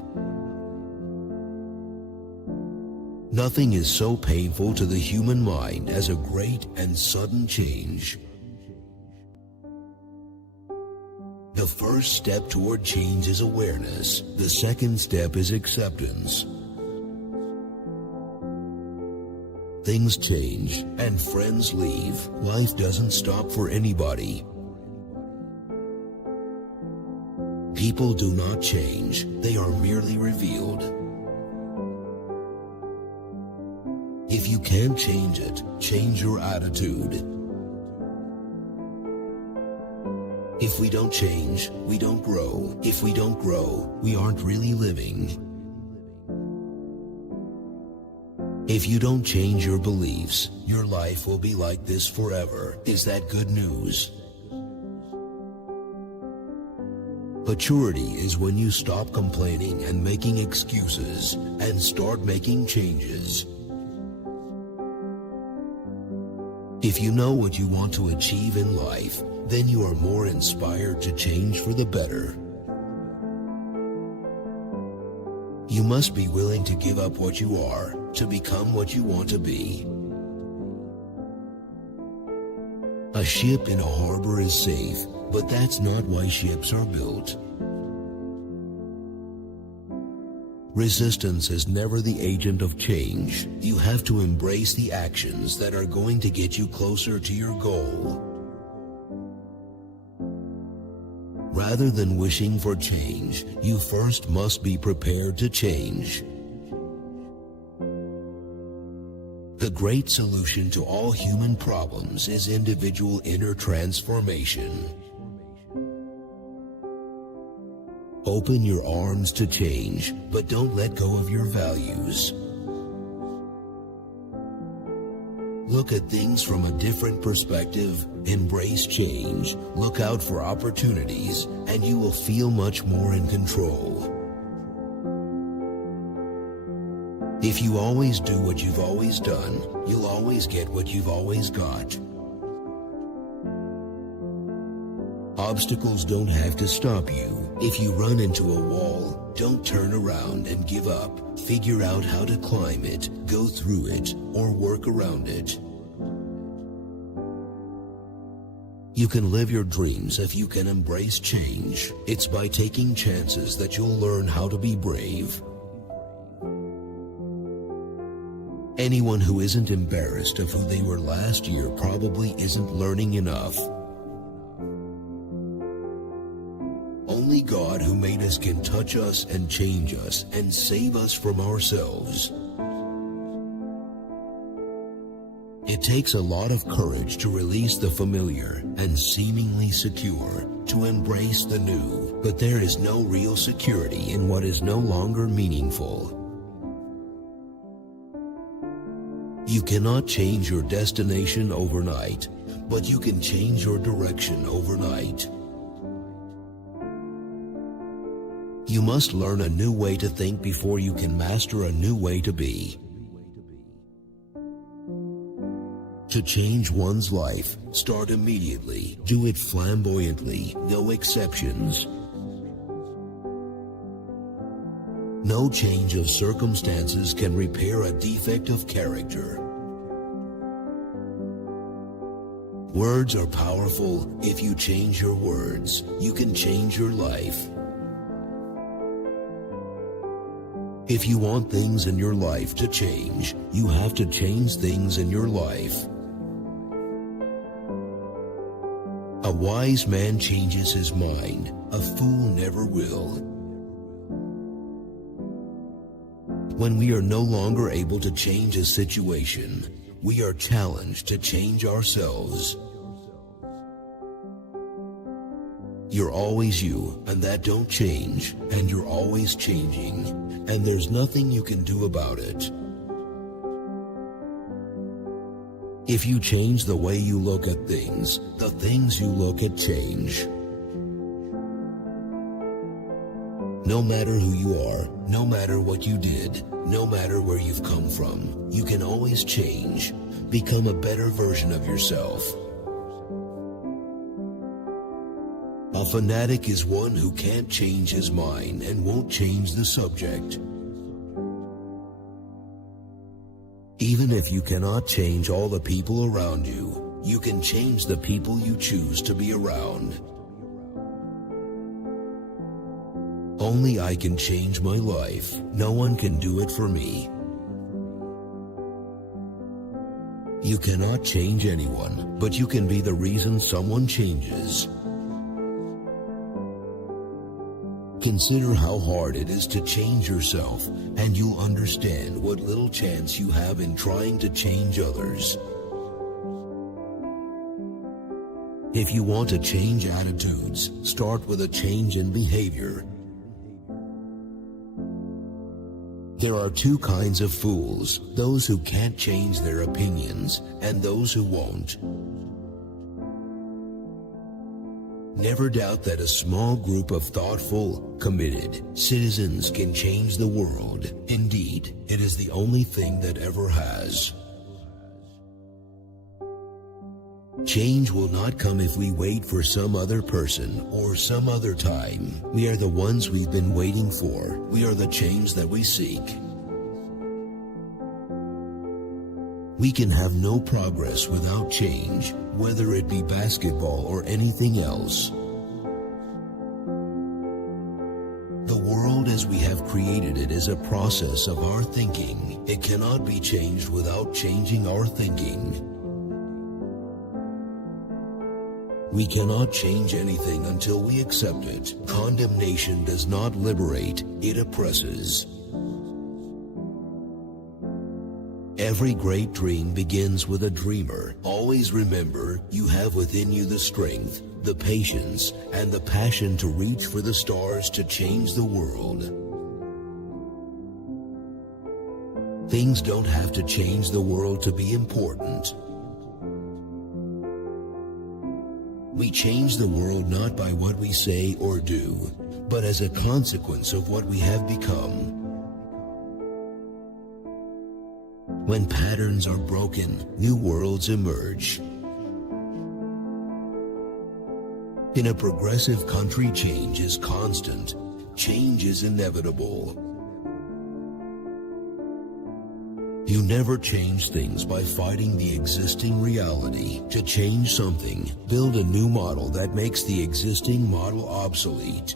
Nothing is so painful to the human mind as a great and sudden change. The first step toward change is awareness. The second step is acceptance. Things change and friends leave. Life doesn't stop for anybody. People do not change. They are merely revealed. If you can't change it, change your attitude. If we don't change, we don't grow. If we don't grow, we aren't really living. If you don't change your beliefs, your life will be like this forever. Is that good news? Maturity is when you stop complaining and making excuses and start making changes. If you know what you want to achieve in life, then you are more inspired to change for the better. You must be willing to give up what you are to become what you want to be. A ship in a harbor is safe, but that's not why ships are built. Resistance is never the agent of change. You have to embrace the actions that are going to get you closer to your goal. Rather than wishing for change, you first must be prepared to change. The great solution to all human problems is individual inner transformation. Open your arms to change, but don't let go of your values. Look at things from a different perspective, embrace change, look out for opportunities, and you will feel much more in control. If you always do what you've always done, you'll always get what you've always got. Obstacles don't have to stop you. If you run into a wall, don't turn around and give up. Figure out how to climb it, go through it, or work around it. You can live your dreams if you can embrace change. It's by taking chances that you'll learn how to be brave. Anyone who isn't embarrassed of who they were last year probably isn't learning enough. Only God who made us can touch us and change us and save us from ourselves. It takes a lot of courage to release the familiar and seemingly secure, to embrace the new, but there is no real security in what is no longer meaningful. You cannot change your destination overnight, but you can change your direction overnight. You must learn a new way to think before you can master a new way to be. To change one's life, start immediately. Do it flamboyantly, no exceptions. No change of circumstances can repair a defect of character. Words are powerful. If you change your words, you can change your life. If you want things in your life to change, you have to change things in your life. A wise man changes his mind, a fool never will. When we are no longer able to change a situation, we are challenged to change ourselves. You're always you, and that don't change, and you're always changing, and there's nothing you can do about it. If you change the way you look at things, the things you look at change. No matter who you are, no matter what you did, no matter where you've come from, you can always change, become a better version of yourself. A fanatic is one who can't change his mind and won't change the subject. Even if you cannot change all the people around you, you can change the people you choose to be around. Only I can change my life. No one can do it for me. You cannot change anyone, but you can be the reason someone changes. Consider how hard it is to change yourself, and you'll understand what little chance you have in trying to change others. If you want to change attitudes, start with a change in behavior. There are two kinds of fools, those who can't change their opinions and those who won't. Never doubt that a small group of thoughtful, committed citizens can change the world. Indeed, it is the only thing that ever has. Change will not come if we wait for some other person or some other time. We are the ones we've been waiting for. We are the change that we seek. We can have no progress without change, whether it be basketball or anything else. The world as we have created it is a process of our thinking. It cannot be changed without changing our thinking. We cannot change anything until we accept it. Condemnation does not liberate, it oppresses. Every great dream begins with a dreamer. Always remember, you have within you the strength, the patience, and the passion to reach for the stars to change the world. Things don't have to change the world to be important. We change the world not by what we say or do, but as a consequence of what we have become. When patterns are broken, new worlds emerge. In a progressive country, change is constant. Change is inevitable. You never change things by fighting the existing reality. To change something, build a new model that makes the existing model obsolete.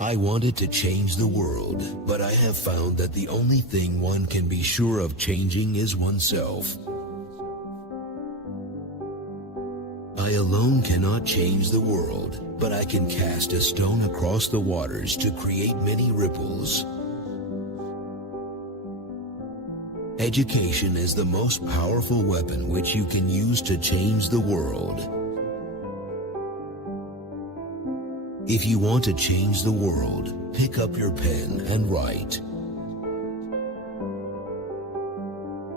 I wanted to change the world, but I have found that the only thing one can be sure of changing is oneself. I alone cannot change the world, but I can cast a stone across the waters to create many ripples. Education is the most powerful weapon which you can use to change the world. If you want to change the world, pick up your pen and write.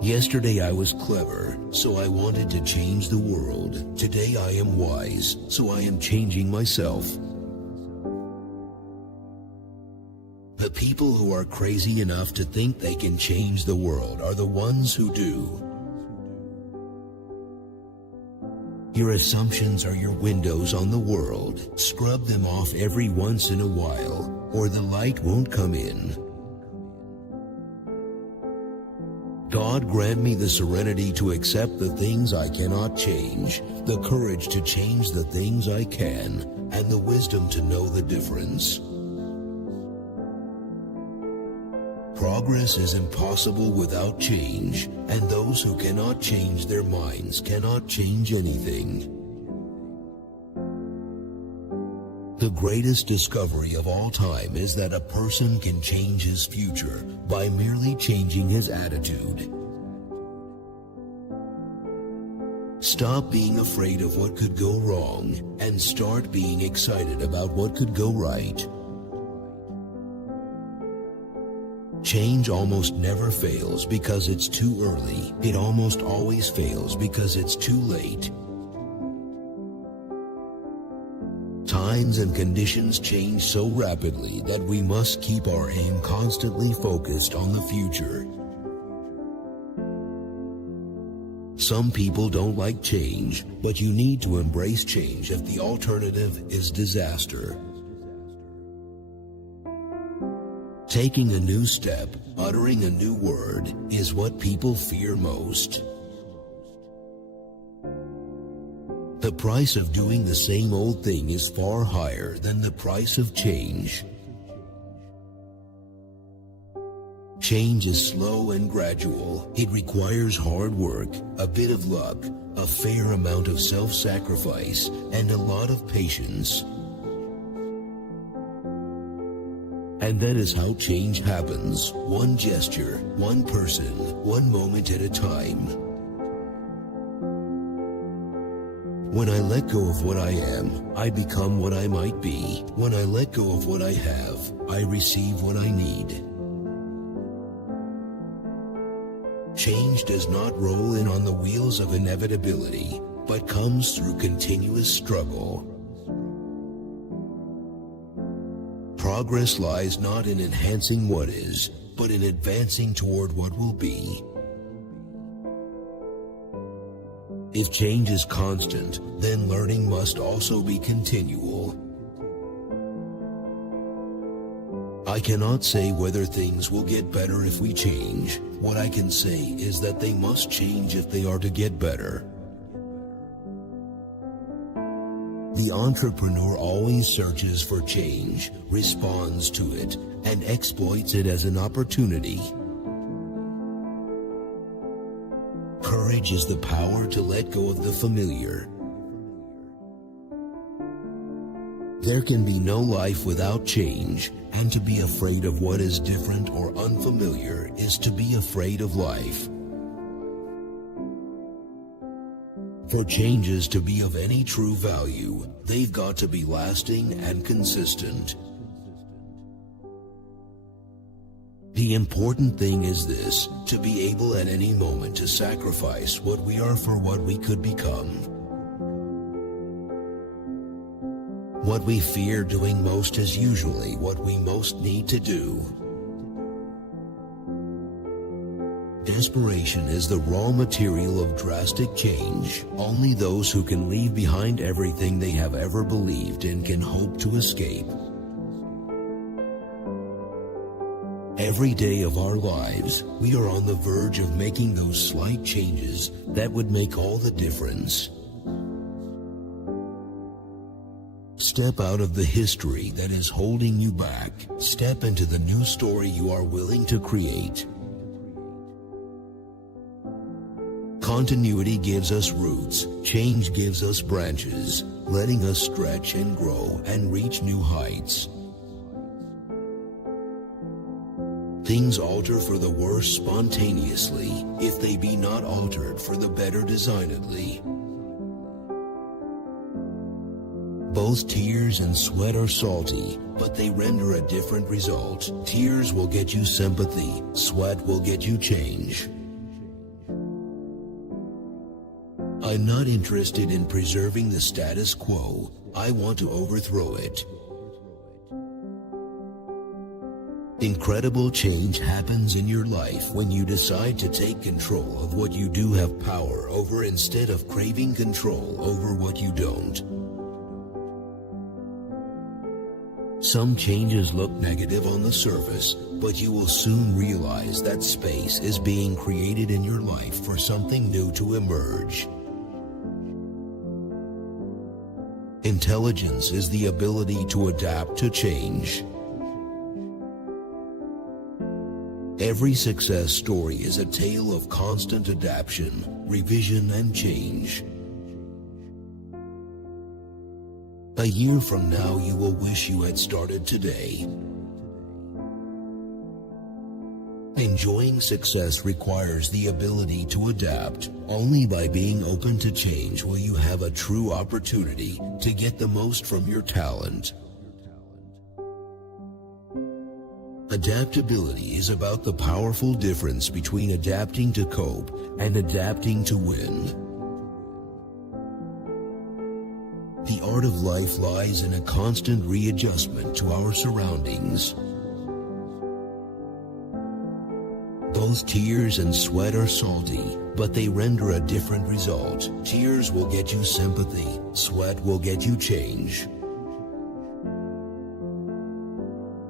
Yesterday I was clever, so I wanted to change the world. Today I am wise, so I am changing myself. The people who are crazy enough to think they can change the world are the ones who do. Your assumptions are your windows on the world. Scrub them off every once in a while, or the light won't come in. God grant me the serenity to accept the things I cannot change, the courage to change the things I can, and the wisdom to know the difference. Progress is impossible without change, and those who cannot change their minds cannot change anything. The greatest discovery of all time is that a person can change his future by merely changing his attitude. Stop being afraid of what could go wrong and start being excited about what could go right. Change almost never fails because it's too early. It almost always fails because it's too late. Times and conditions change so rapidly that we must keep our aim constantly focused on the future. Some people don't like change, but you need to embrace change if the alternative is disaster. Taking a new step, uttering a new word, is what people fear most. The price of doing the same old thing is far higher than the price of change. Change is slow and gradual. It requires hard work, a bit of luck, a fair amount of self-sacrifice, and a lot of patience. And that is how change happens, one gesture, one person, one moment at a time. When I let go of what I am, I become what I might be. When I let go of what I have, I receive what I need. Change does not roll in on the wheels of inevitability, but comes through continuous struggle. Progress lies not in enhancing what is, but in advancing toward what will be. If change is constant, then learning must also be continual. I cannot say whether things will get better if we change. What I can say is that they must change if they are to get better. The entrepreneur always searches for change, responds to it, and exploits it as an opportunity. Courage is the power to let go of the familiar. There can be no life without change, and to be afraid of what is different or unfamiliar is to be afraid of life. For changes to be of any true value, they've got to be lasting and consistent. The important thing is this, to be able at any moment to sacrifice what we are for what we could become. What we fear doing most is usually what we most need to do. Desperation is the raw material of drastic change. Only those who can leave behind everything they have ever believed in can hope to escape. Every day of our lives, we are on the verge of making those slight changes that would make all the difference. Step out of the history that is holding you back. Step into the new story you are willing to create. Continuity gives us roots. Change gives us branches, letting us stretch and grow and reach new heights. Things alter for the worse spontaneously, if they be not altered for the better designedly. Both tears and sweat are salty, but they render a different result. Tears will get you sympathy, sweat will get you change. I'm not interested in preserving the status quo. I want to overthrow it. Incredible change happens in your life when you decide to take control of what you do have power over instead of craving control over what you don't. Some changes look negative on the surface, but you will soon realize that space is being created in your life for something new to emerge. Intelligence is the ability to adapt to change. Every success story is a tale of constant adaptation, revision, and change. A year from now, you will wish you had started today. Enjoying success requires the ability to adapt. Only by being open to change will you have a true opportunity to get the most from your talent. Adaptability is about the powerful difference between adapting to cope and adapting to win. The art of life lies in a constant readjustment to our surroundings. Both tears and sweat are salty, but they render a different result. Tears will get you sympathy, sweat will get you change.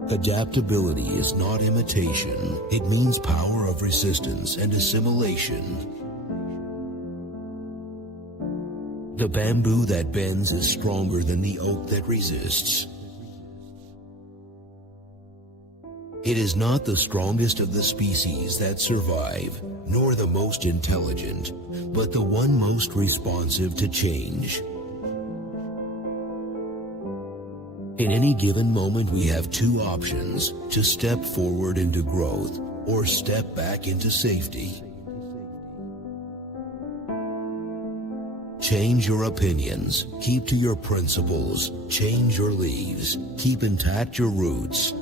Adaptability is not imitation. It means power of resistance and assimilation. The bamboo that bends is stronger than the oak that resists. It is not the strongest of the species that survive, nor the most intelligent, but the one most responsive to change. In any given moment, we have two options: to step forward into growth or step back into safety. Change your opinions, keep to your principles, change your leaves, keep intact your roots.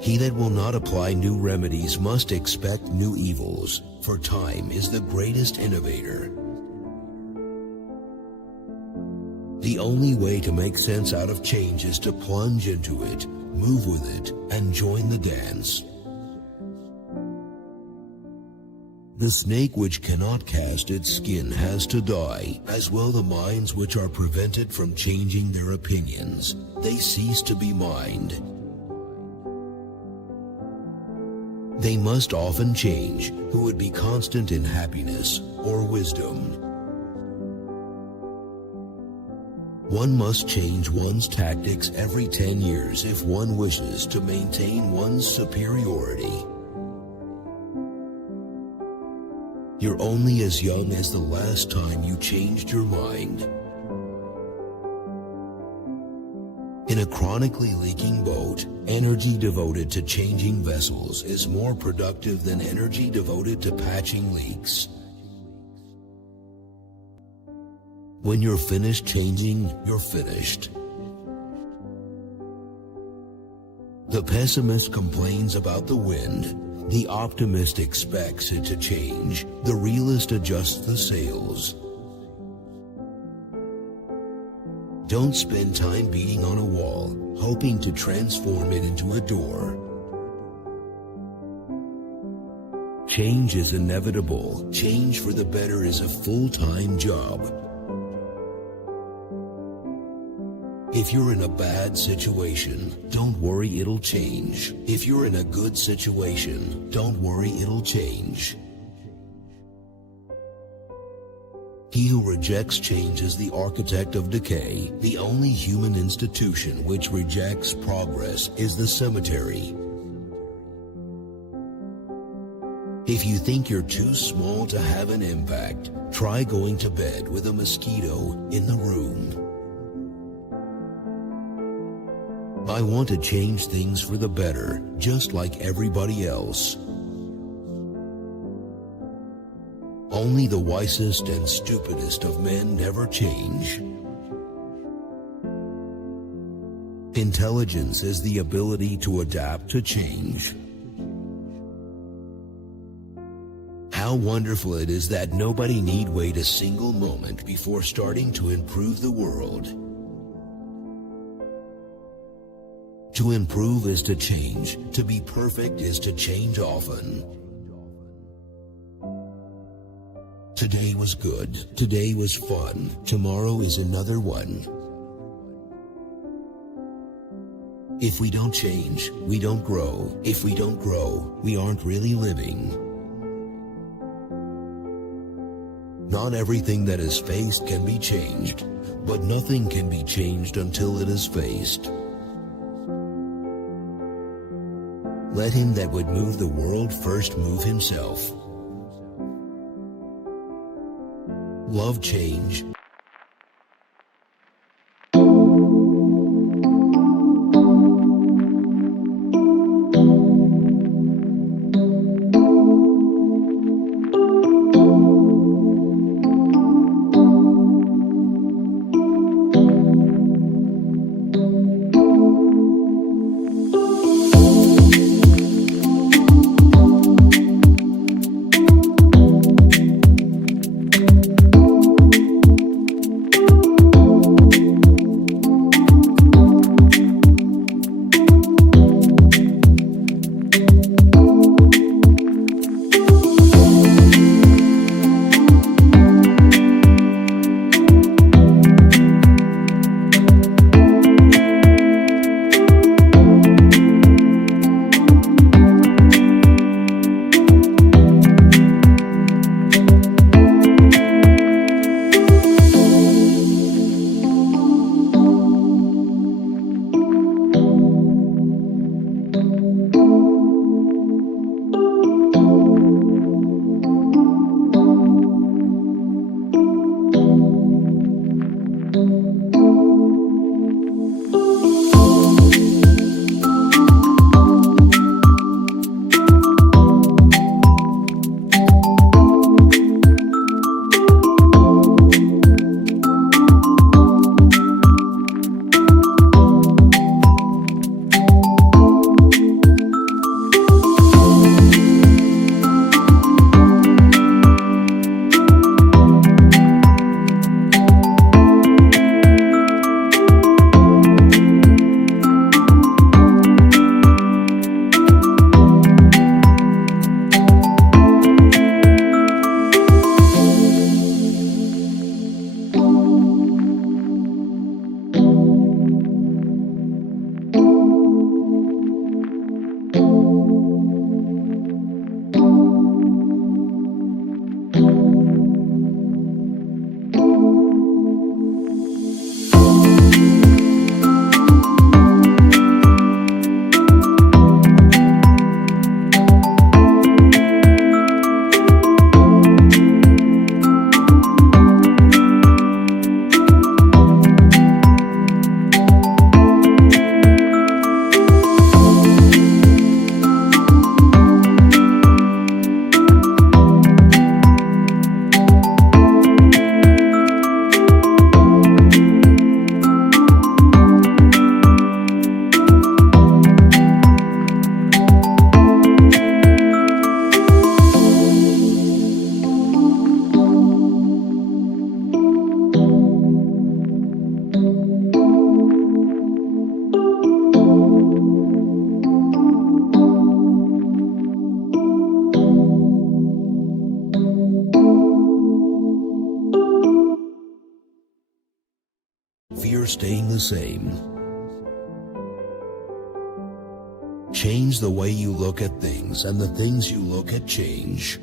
He that will not apply new remedies must expect new evils, for time is the greatest innovator. The only way to make sense out of change is to plunge into it, move with it, and join the dance. The snake which cannot cast its skin has to die, as well the minds which are prevented from changing their opinions. They cease to be mind. They must often change, who would be constant in happiness or wisdom. One must change one's tactics every 10 years if one wishes to maintain one's superiority. You're only as young as the last time you changed your mind. In a chronically leaking boat, energy devoted to changing vessels is more productive than energy devoted to patching leaks. When you're finished changing, you're finished. The pessimist complains about the wind. The optimist expects it to change. The realist adjusts the sails. Don't spend time beating on a wall, hoping to transform it into a door. Change is inevitable. Change for the better is a full-time job. If you're in a bad situation, don't worry, it'll change. If you're in a good situation, don't worry, it'll change. He who rejects change is the architect of decay. The only human institution which rejects progress is the cemetery. If you think you're too small to have an impact, try going to bed with a mosquito in the room. I want to change things for the better, just like everybody else. Only the wisest and stupidest of men never change. Intelligence is the ability to adapt to change. How wonderful it is that nobody need wait a single moment before starting to improve the world. To improve is to change. To be perfect is to change often. Today was good. Today was fun. Tomorrow is another one. If we don't change, we don't grow. If we don't grow, we aren't really living. Not everything that is faced can be changed, but nothing can be changed until it is faced. Let him that would move the world first move himself. Love change. the same. Change the way you look at things, and the things you look at change.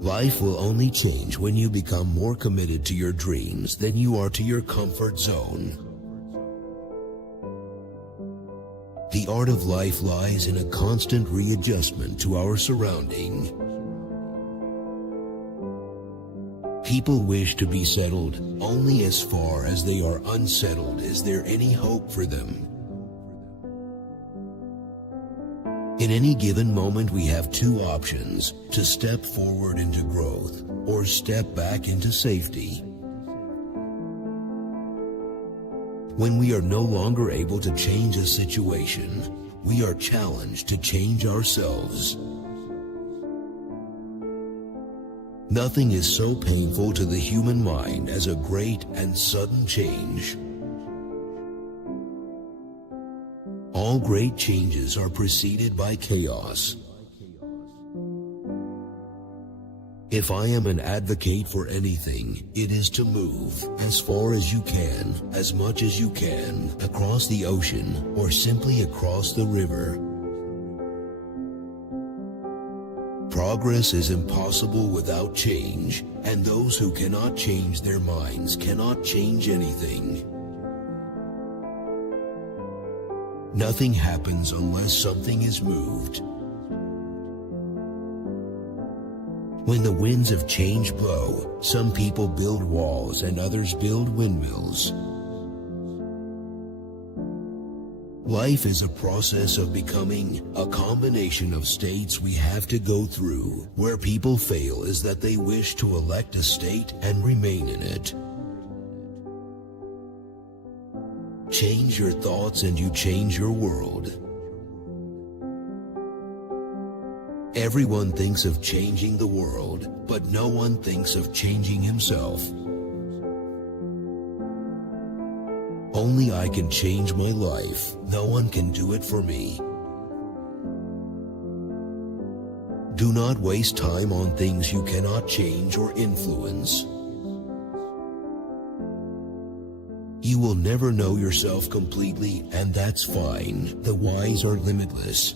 Life will only change when you become more committed to your dreams than you are to your comfort zone. The art of life lies in a constant readjustment to our surrounding. People wish to be settled only as far as they are unsettled. Is there any hope for them? In any given moment, we have two options: to step forward into growth or step back into safety. When we are no longer able to change a situation, we are challenged to change ourselves. Nothing is so painful to the human mind as a great and sudden change. All great changes are preceded by chaos. If I am an advocate for anything, it is to move as far as you can, as much as you can, across the ocean or simply across the river. Progress is impossible without change, and those who cannot change their minds cannot change anything. Nothing happens unless something is moved. When the winds of change blow, some people build walls and others build windmills. Life is a process of becoming, a combination of states we have to go through. Where people fail is that they wish to elect a state and remain in it. Change your thoughts and you change your world. Everyone thinks of changing the world, but no one thinks of changing himself. Only I can change my life. No one can do it for me. Do not waste time on things you cannot change or influence. You will never know yourself completely, and that's fine. The whys are limitless.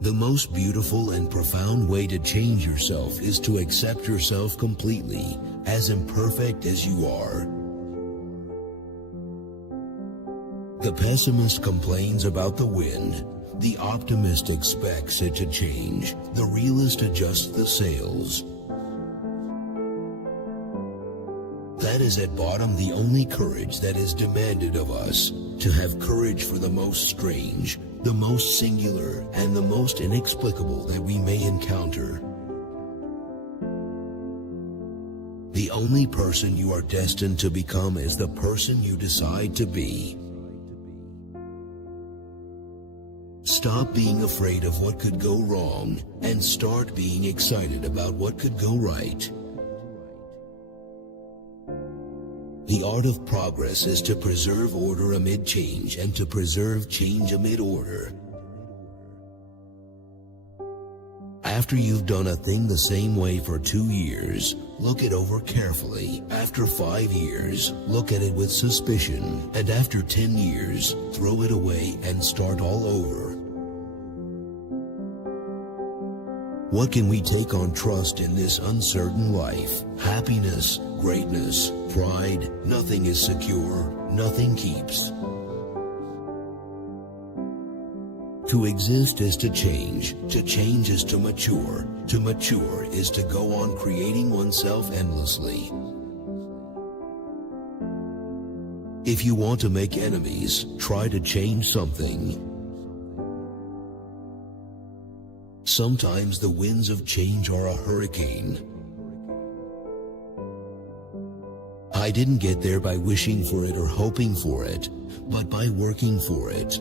The most beautiful and profound way to change yourself is to accept yourself completely, as imperfect as you are. The pessimist complains about the wind. The optimist expects it to change. The realist adjusts the sails. That is at bottom the only courage that is demanded of us, to have courage for the most strange, the most singular, and the most inexplicable that we may encounter. The only person you are destined to become is the person you decide to be. Stop being afraid of what could go wrong and start being excited about what could go right. The art of progress is to preserve order amid change and to preserve change amid order. After you've done a thing the same way for 2 years, look it over carefully. After 5 years, look at it with suspicion. And after 10 years, throw it away and start all over. What can we take on trust in this uncertain life? Happiness, greatness, pride. Nothing is secure, nothing keeps. To exist is to change is to mature is to go on creating oneself endlessly. If you want to make enemies, try to change something. Sometimes the winds of change are a hurricane. I didn't get there by wishing for it or hoping for it, but by working for it.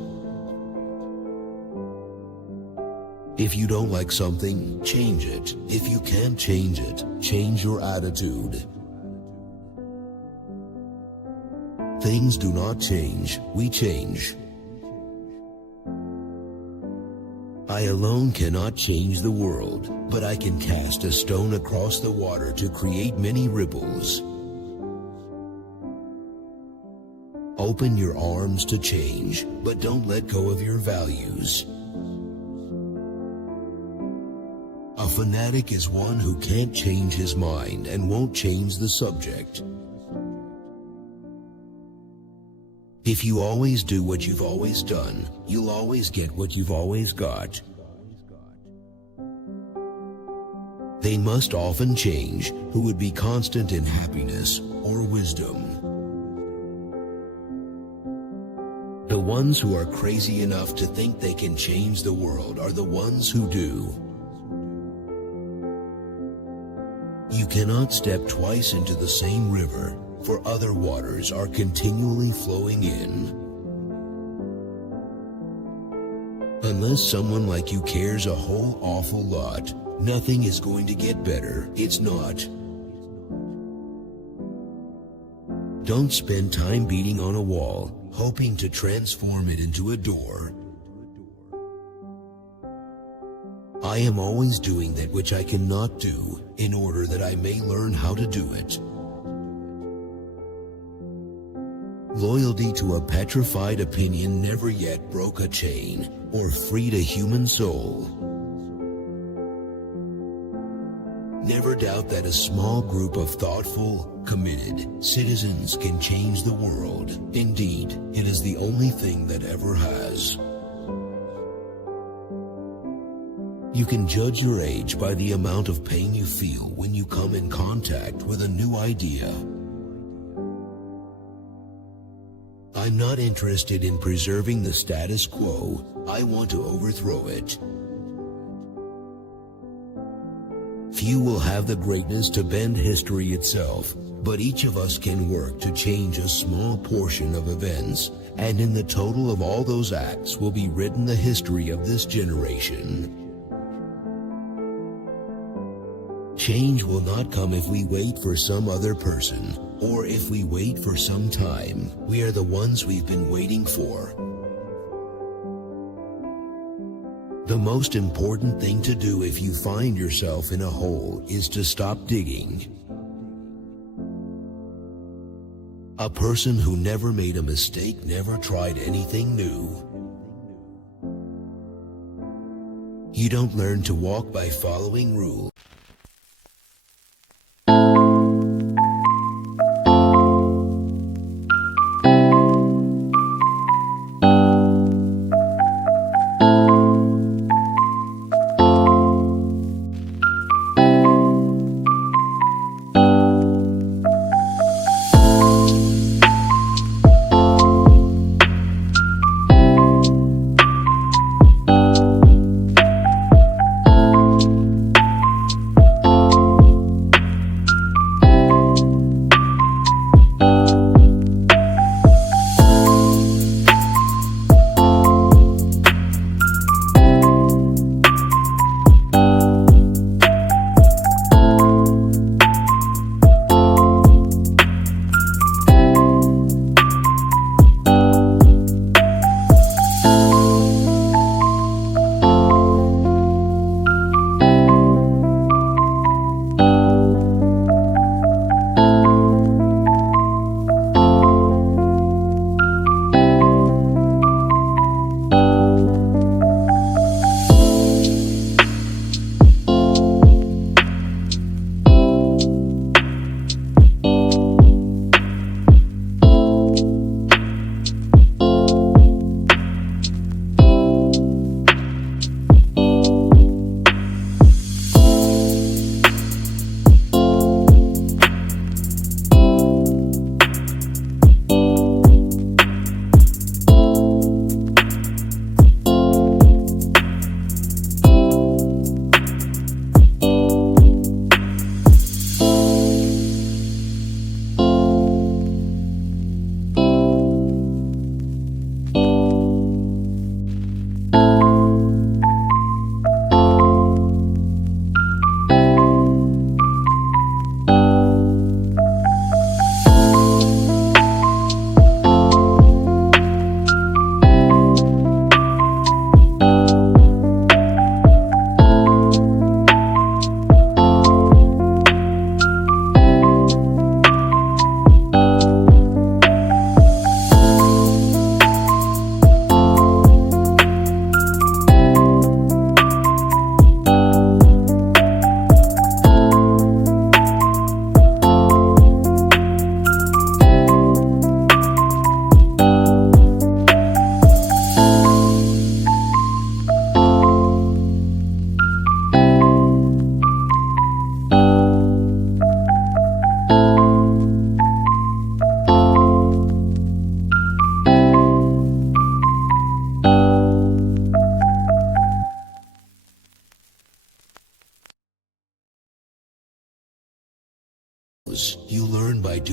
If you don't like something, change it. If you can't change it, change your attitude. Things do not change, we change. I alone cannot change the world, but I can cast a stone across the water to create many ripples. Open your arms to change, but don't let go of your values. A fanatic is one who can't change his mind and won't change the subject. If you always do what you've always done, you'll always get what you've always got. They must often change who would be constant in happiness or wisdom. The ones who are crazy enough to think they can change the world are the ones who do. You cannot step twice into the same river, for other waters are continually flowing in. Unless someone like you cares a whole awful lot, nothing is going to get better. It's not. Don't spend time beating on a wall, hoping to transform it into a door. I am always doing that which I cannot do, in order that I may learn how to do it. Loyalty to a petrified opinion never yet broke a chain or freed a human soul. Never doubt that a small group of thoughtful, committed citizens can change the world. Indeed, it is the only thing that ever has. You can judge your age by the amount of pain you feel when you come in contact with a new idea. I'm not interested in preserving the status quo. I want to overthrow it. Few will have the greatness to bend history itself, but each of us can work to change a small portion of events, and in the total of all those acts will be written the history of this generation. Change will not come if we wait for some other person, or if we wait for some time. We are the ones we've been waiting for. The most important thing to do if you find yourself in a hole is to stop digging. A person who never made a mistake never tried anything new. You don't learn to walk by following rules.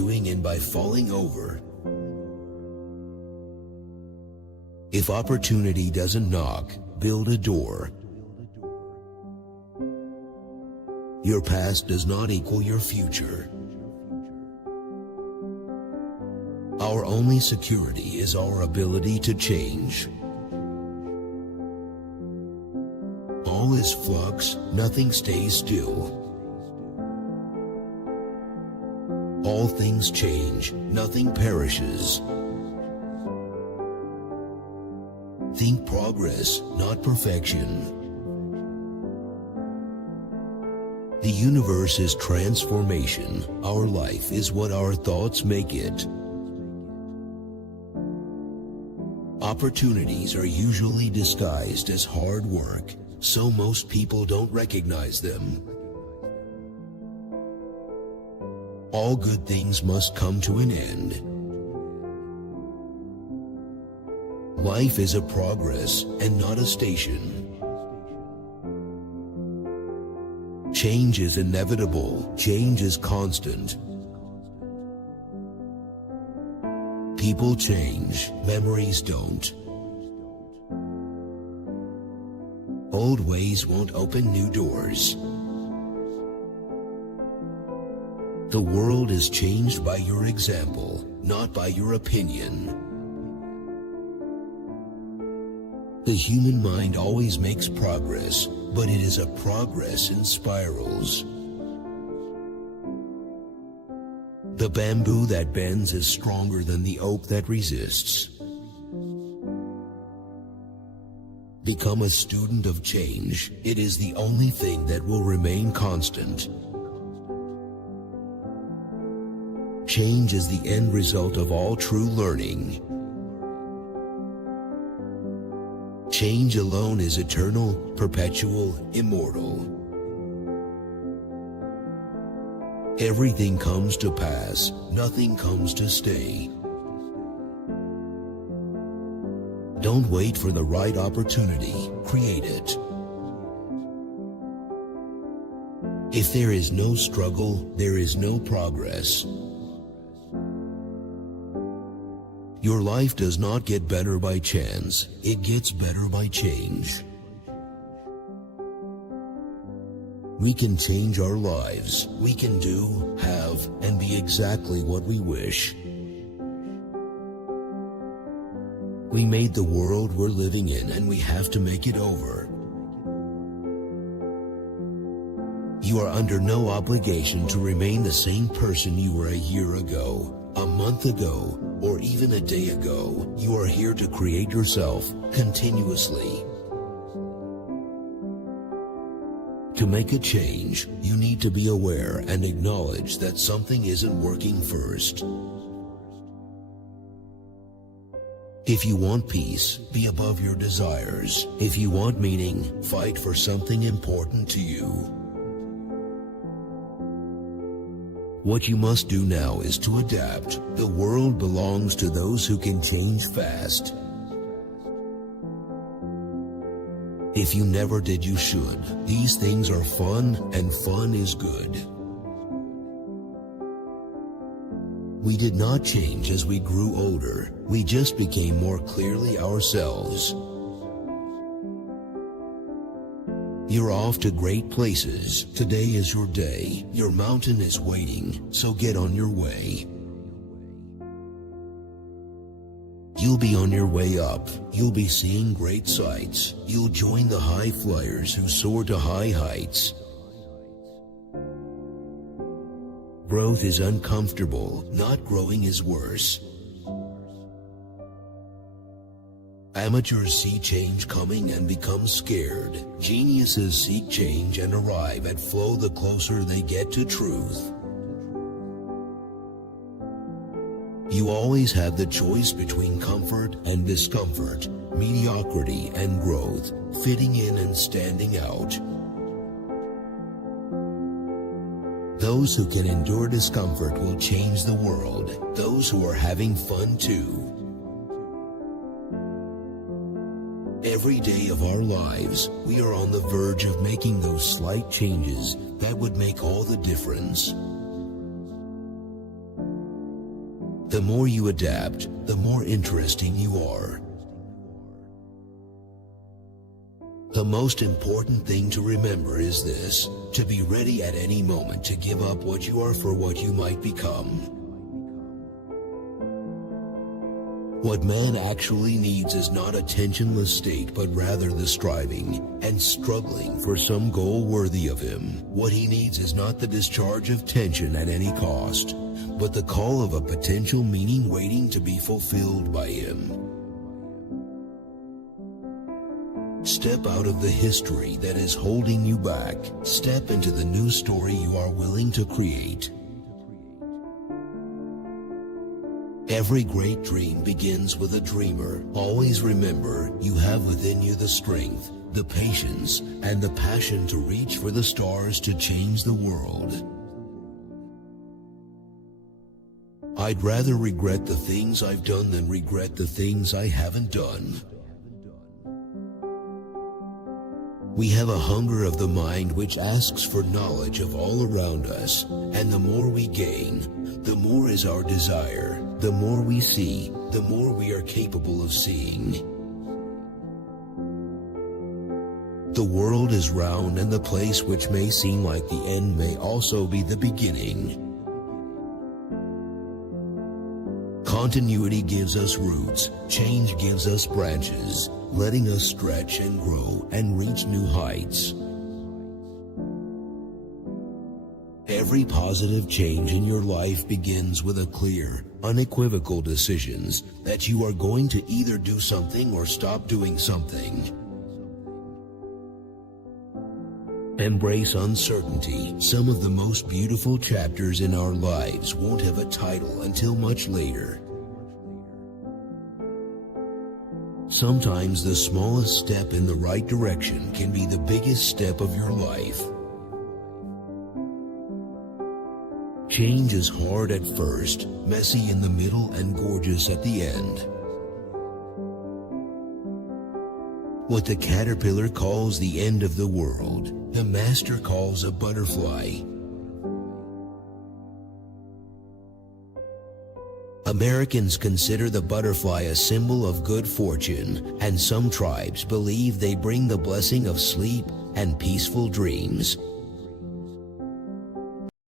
queuing in by falling over. If opportunity doesn't knock, build a door. Your past does not equal your future. Our only security is our ability to change. All is flux, nothing stays still. All things change, nothing perishes. Think progress, not perfection. The universe is transformation. Our life is what our thoughts make it. Opportunities are usually disguised as hard work, so most people don't recognize them. All good things must come to an end. Life is a progress and not a station. Change is inevitable. Change is constant. People change, memories don't. Old ways won't open new doors. The world is changed by your example, not by your opinion. The human mind always makes progress, but it is a progress in spirals. The bamboo that bends is stronger than the oak that resists. Become a student of change. It is the only thing that will remain constant. Change is the end result of all true learning. Change alone is eternal, perpetual, immortal. Everything comes to pass, nothing comes to stay. Don't wait for the right opportunity, create it. If there is no struggle, there is no progress. Your life does not get better by chance, it gets better by change. We can change our lives. We can do, have, and be exactly what we wish. We made the world we're living in, and we have to make it over. You are under no obligation to remain the same person you were a year ago, a month ago, or even a day ago. You are here to create yourself continuously. To make a change, you need to be aware and acknowledge that something isn't working first. If you want peace, be above your desires. If you want meaning, fight for something important to you. What you must do now is to adapt. The world belongs to those who can change fast. If you never did, you should. These things are fun, and fun is good. We did not change as we grew older. We just became more clearly ourselves. You're off to great places. Today is your day. Your mountain is waiting, so get on your way. You'll be on your way up. You'll be seeing great sights. You'll join the high flyers who soar to high heights. Growth is uncomfortable. Not growing is worse. Amateurs see change coming and become scared. Geniuses seek change and arrive at flow the closer they get to truth. You always have the choice between comfort and discomfort, mediocrity and growth, fitting in and standing out. Those who can endure discomfort will change the world. Those who are having fun too. Every day of our lives, we are on the verge of making those slight changes that would make all the difference. The more you adapt, the more interesting you are. The most important thing to remember is this: to be ready at any moment to give up what you are for what you might become. What man actually needs is not a tensionless state, but rather the striving and struggling for some goal worthy of him. What he needs is not the discharge of tension at any cost, but the call of a potential meaning waiting to be fulfilled by him. Step out of the history that is holding you back. Step into the new story you are willing to create. Every great dream begins with a dreamer. Always remember, you have within you the strength, the patience, and the passion to reach for the stars to change the world. I'd rather regret the things I've done than regret the things I haven't done. We have a hunger of the mind which asks for knowledge of all around us, and the more we gain, the more is our desire. The more we see, the more we are capable of seeing. The world is round, and the place which may seem like the end may also be the beginning. Continuity gives us roots, change gives us branches, letting us stretch and grow and reach new heights. Every positive change in your life begins with a clear, unequivocal decisions that you are going to either do something or stop doing something. Embrace uncertainty. Some of the most beautiful chapters in our lives won't have a title until much later. Sometimes the smallest step in the right direction can be the biggest step of your life. Change is hard at first, messy in the middle, and gorgeous at the end. What the caterpillar calls the end of the world, the master calls a butterfly. Americans consider the butterfly a symbol of good fortune, and some tribes believe they bring the blessing of sleep and peaceful dreams.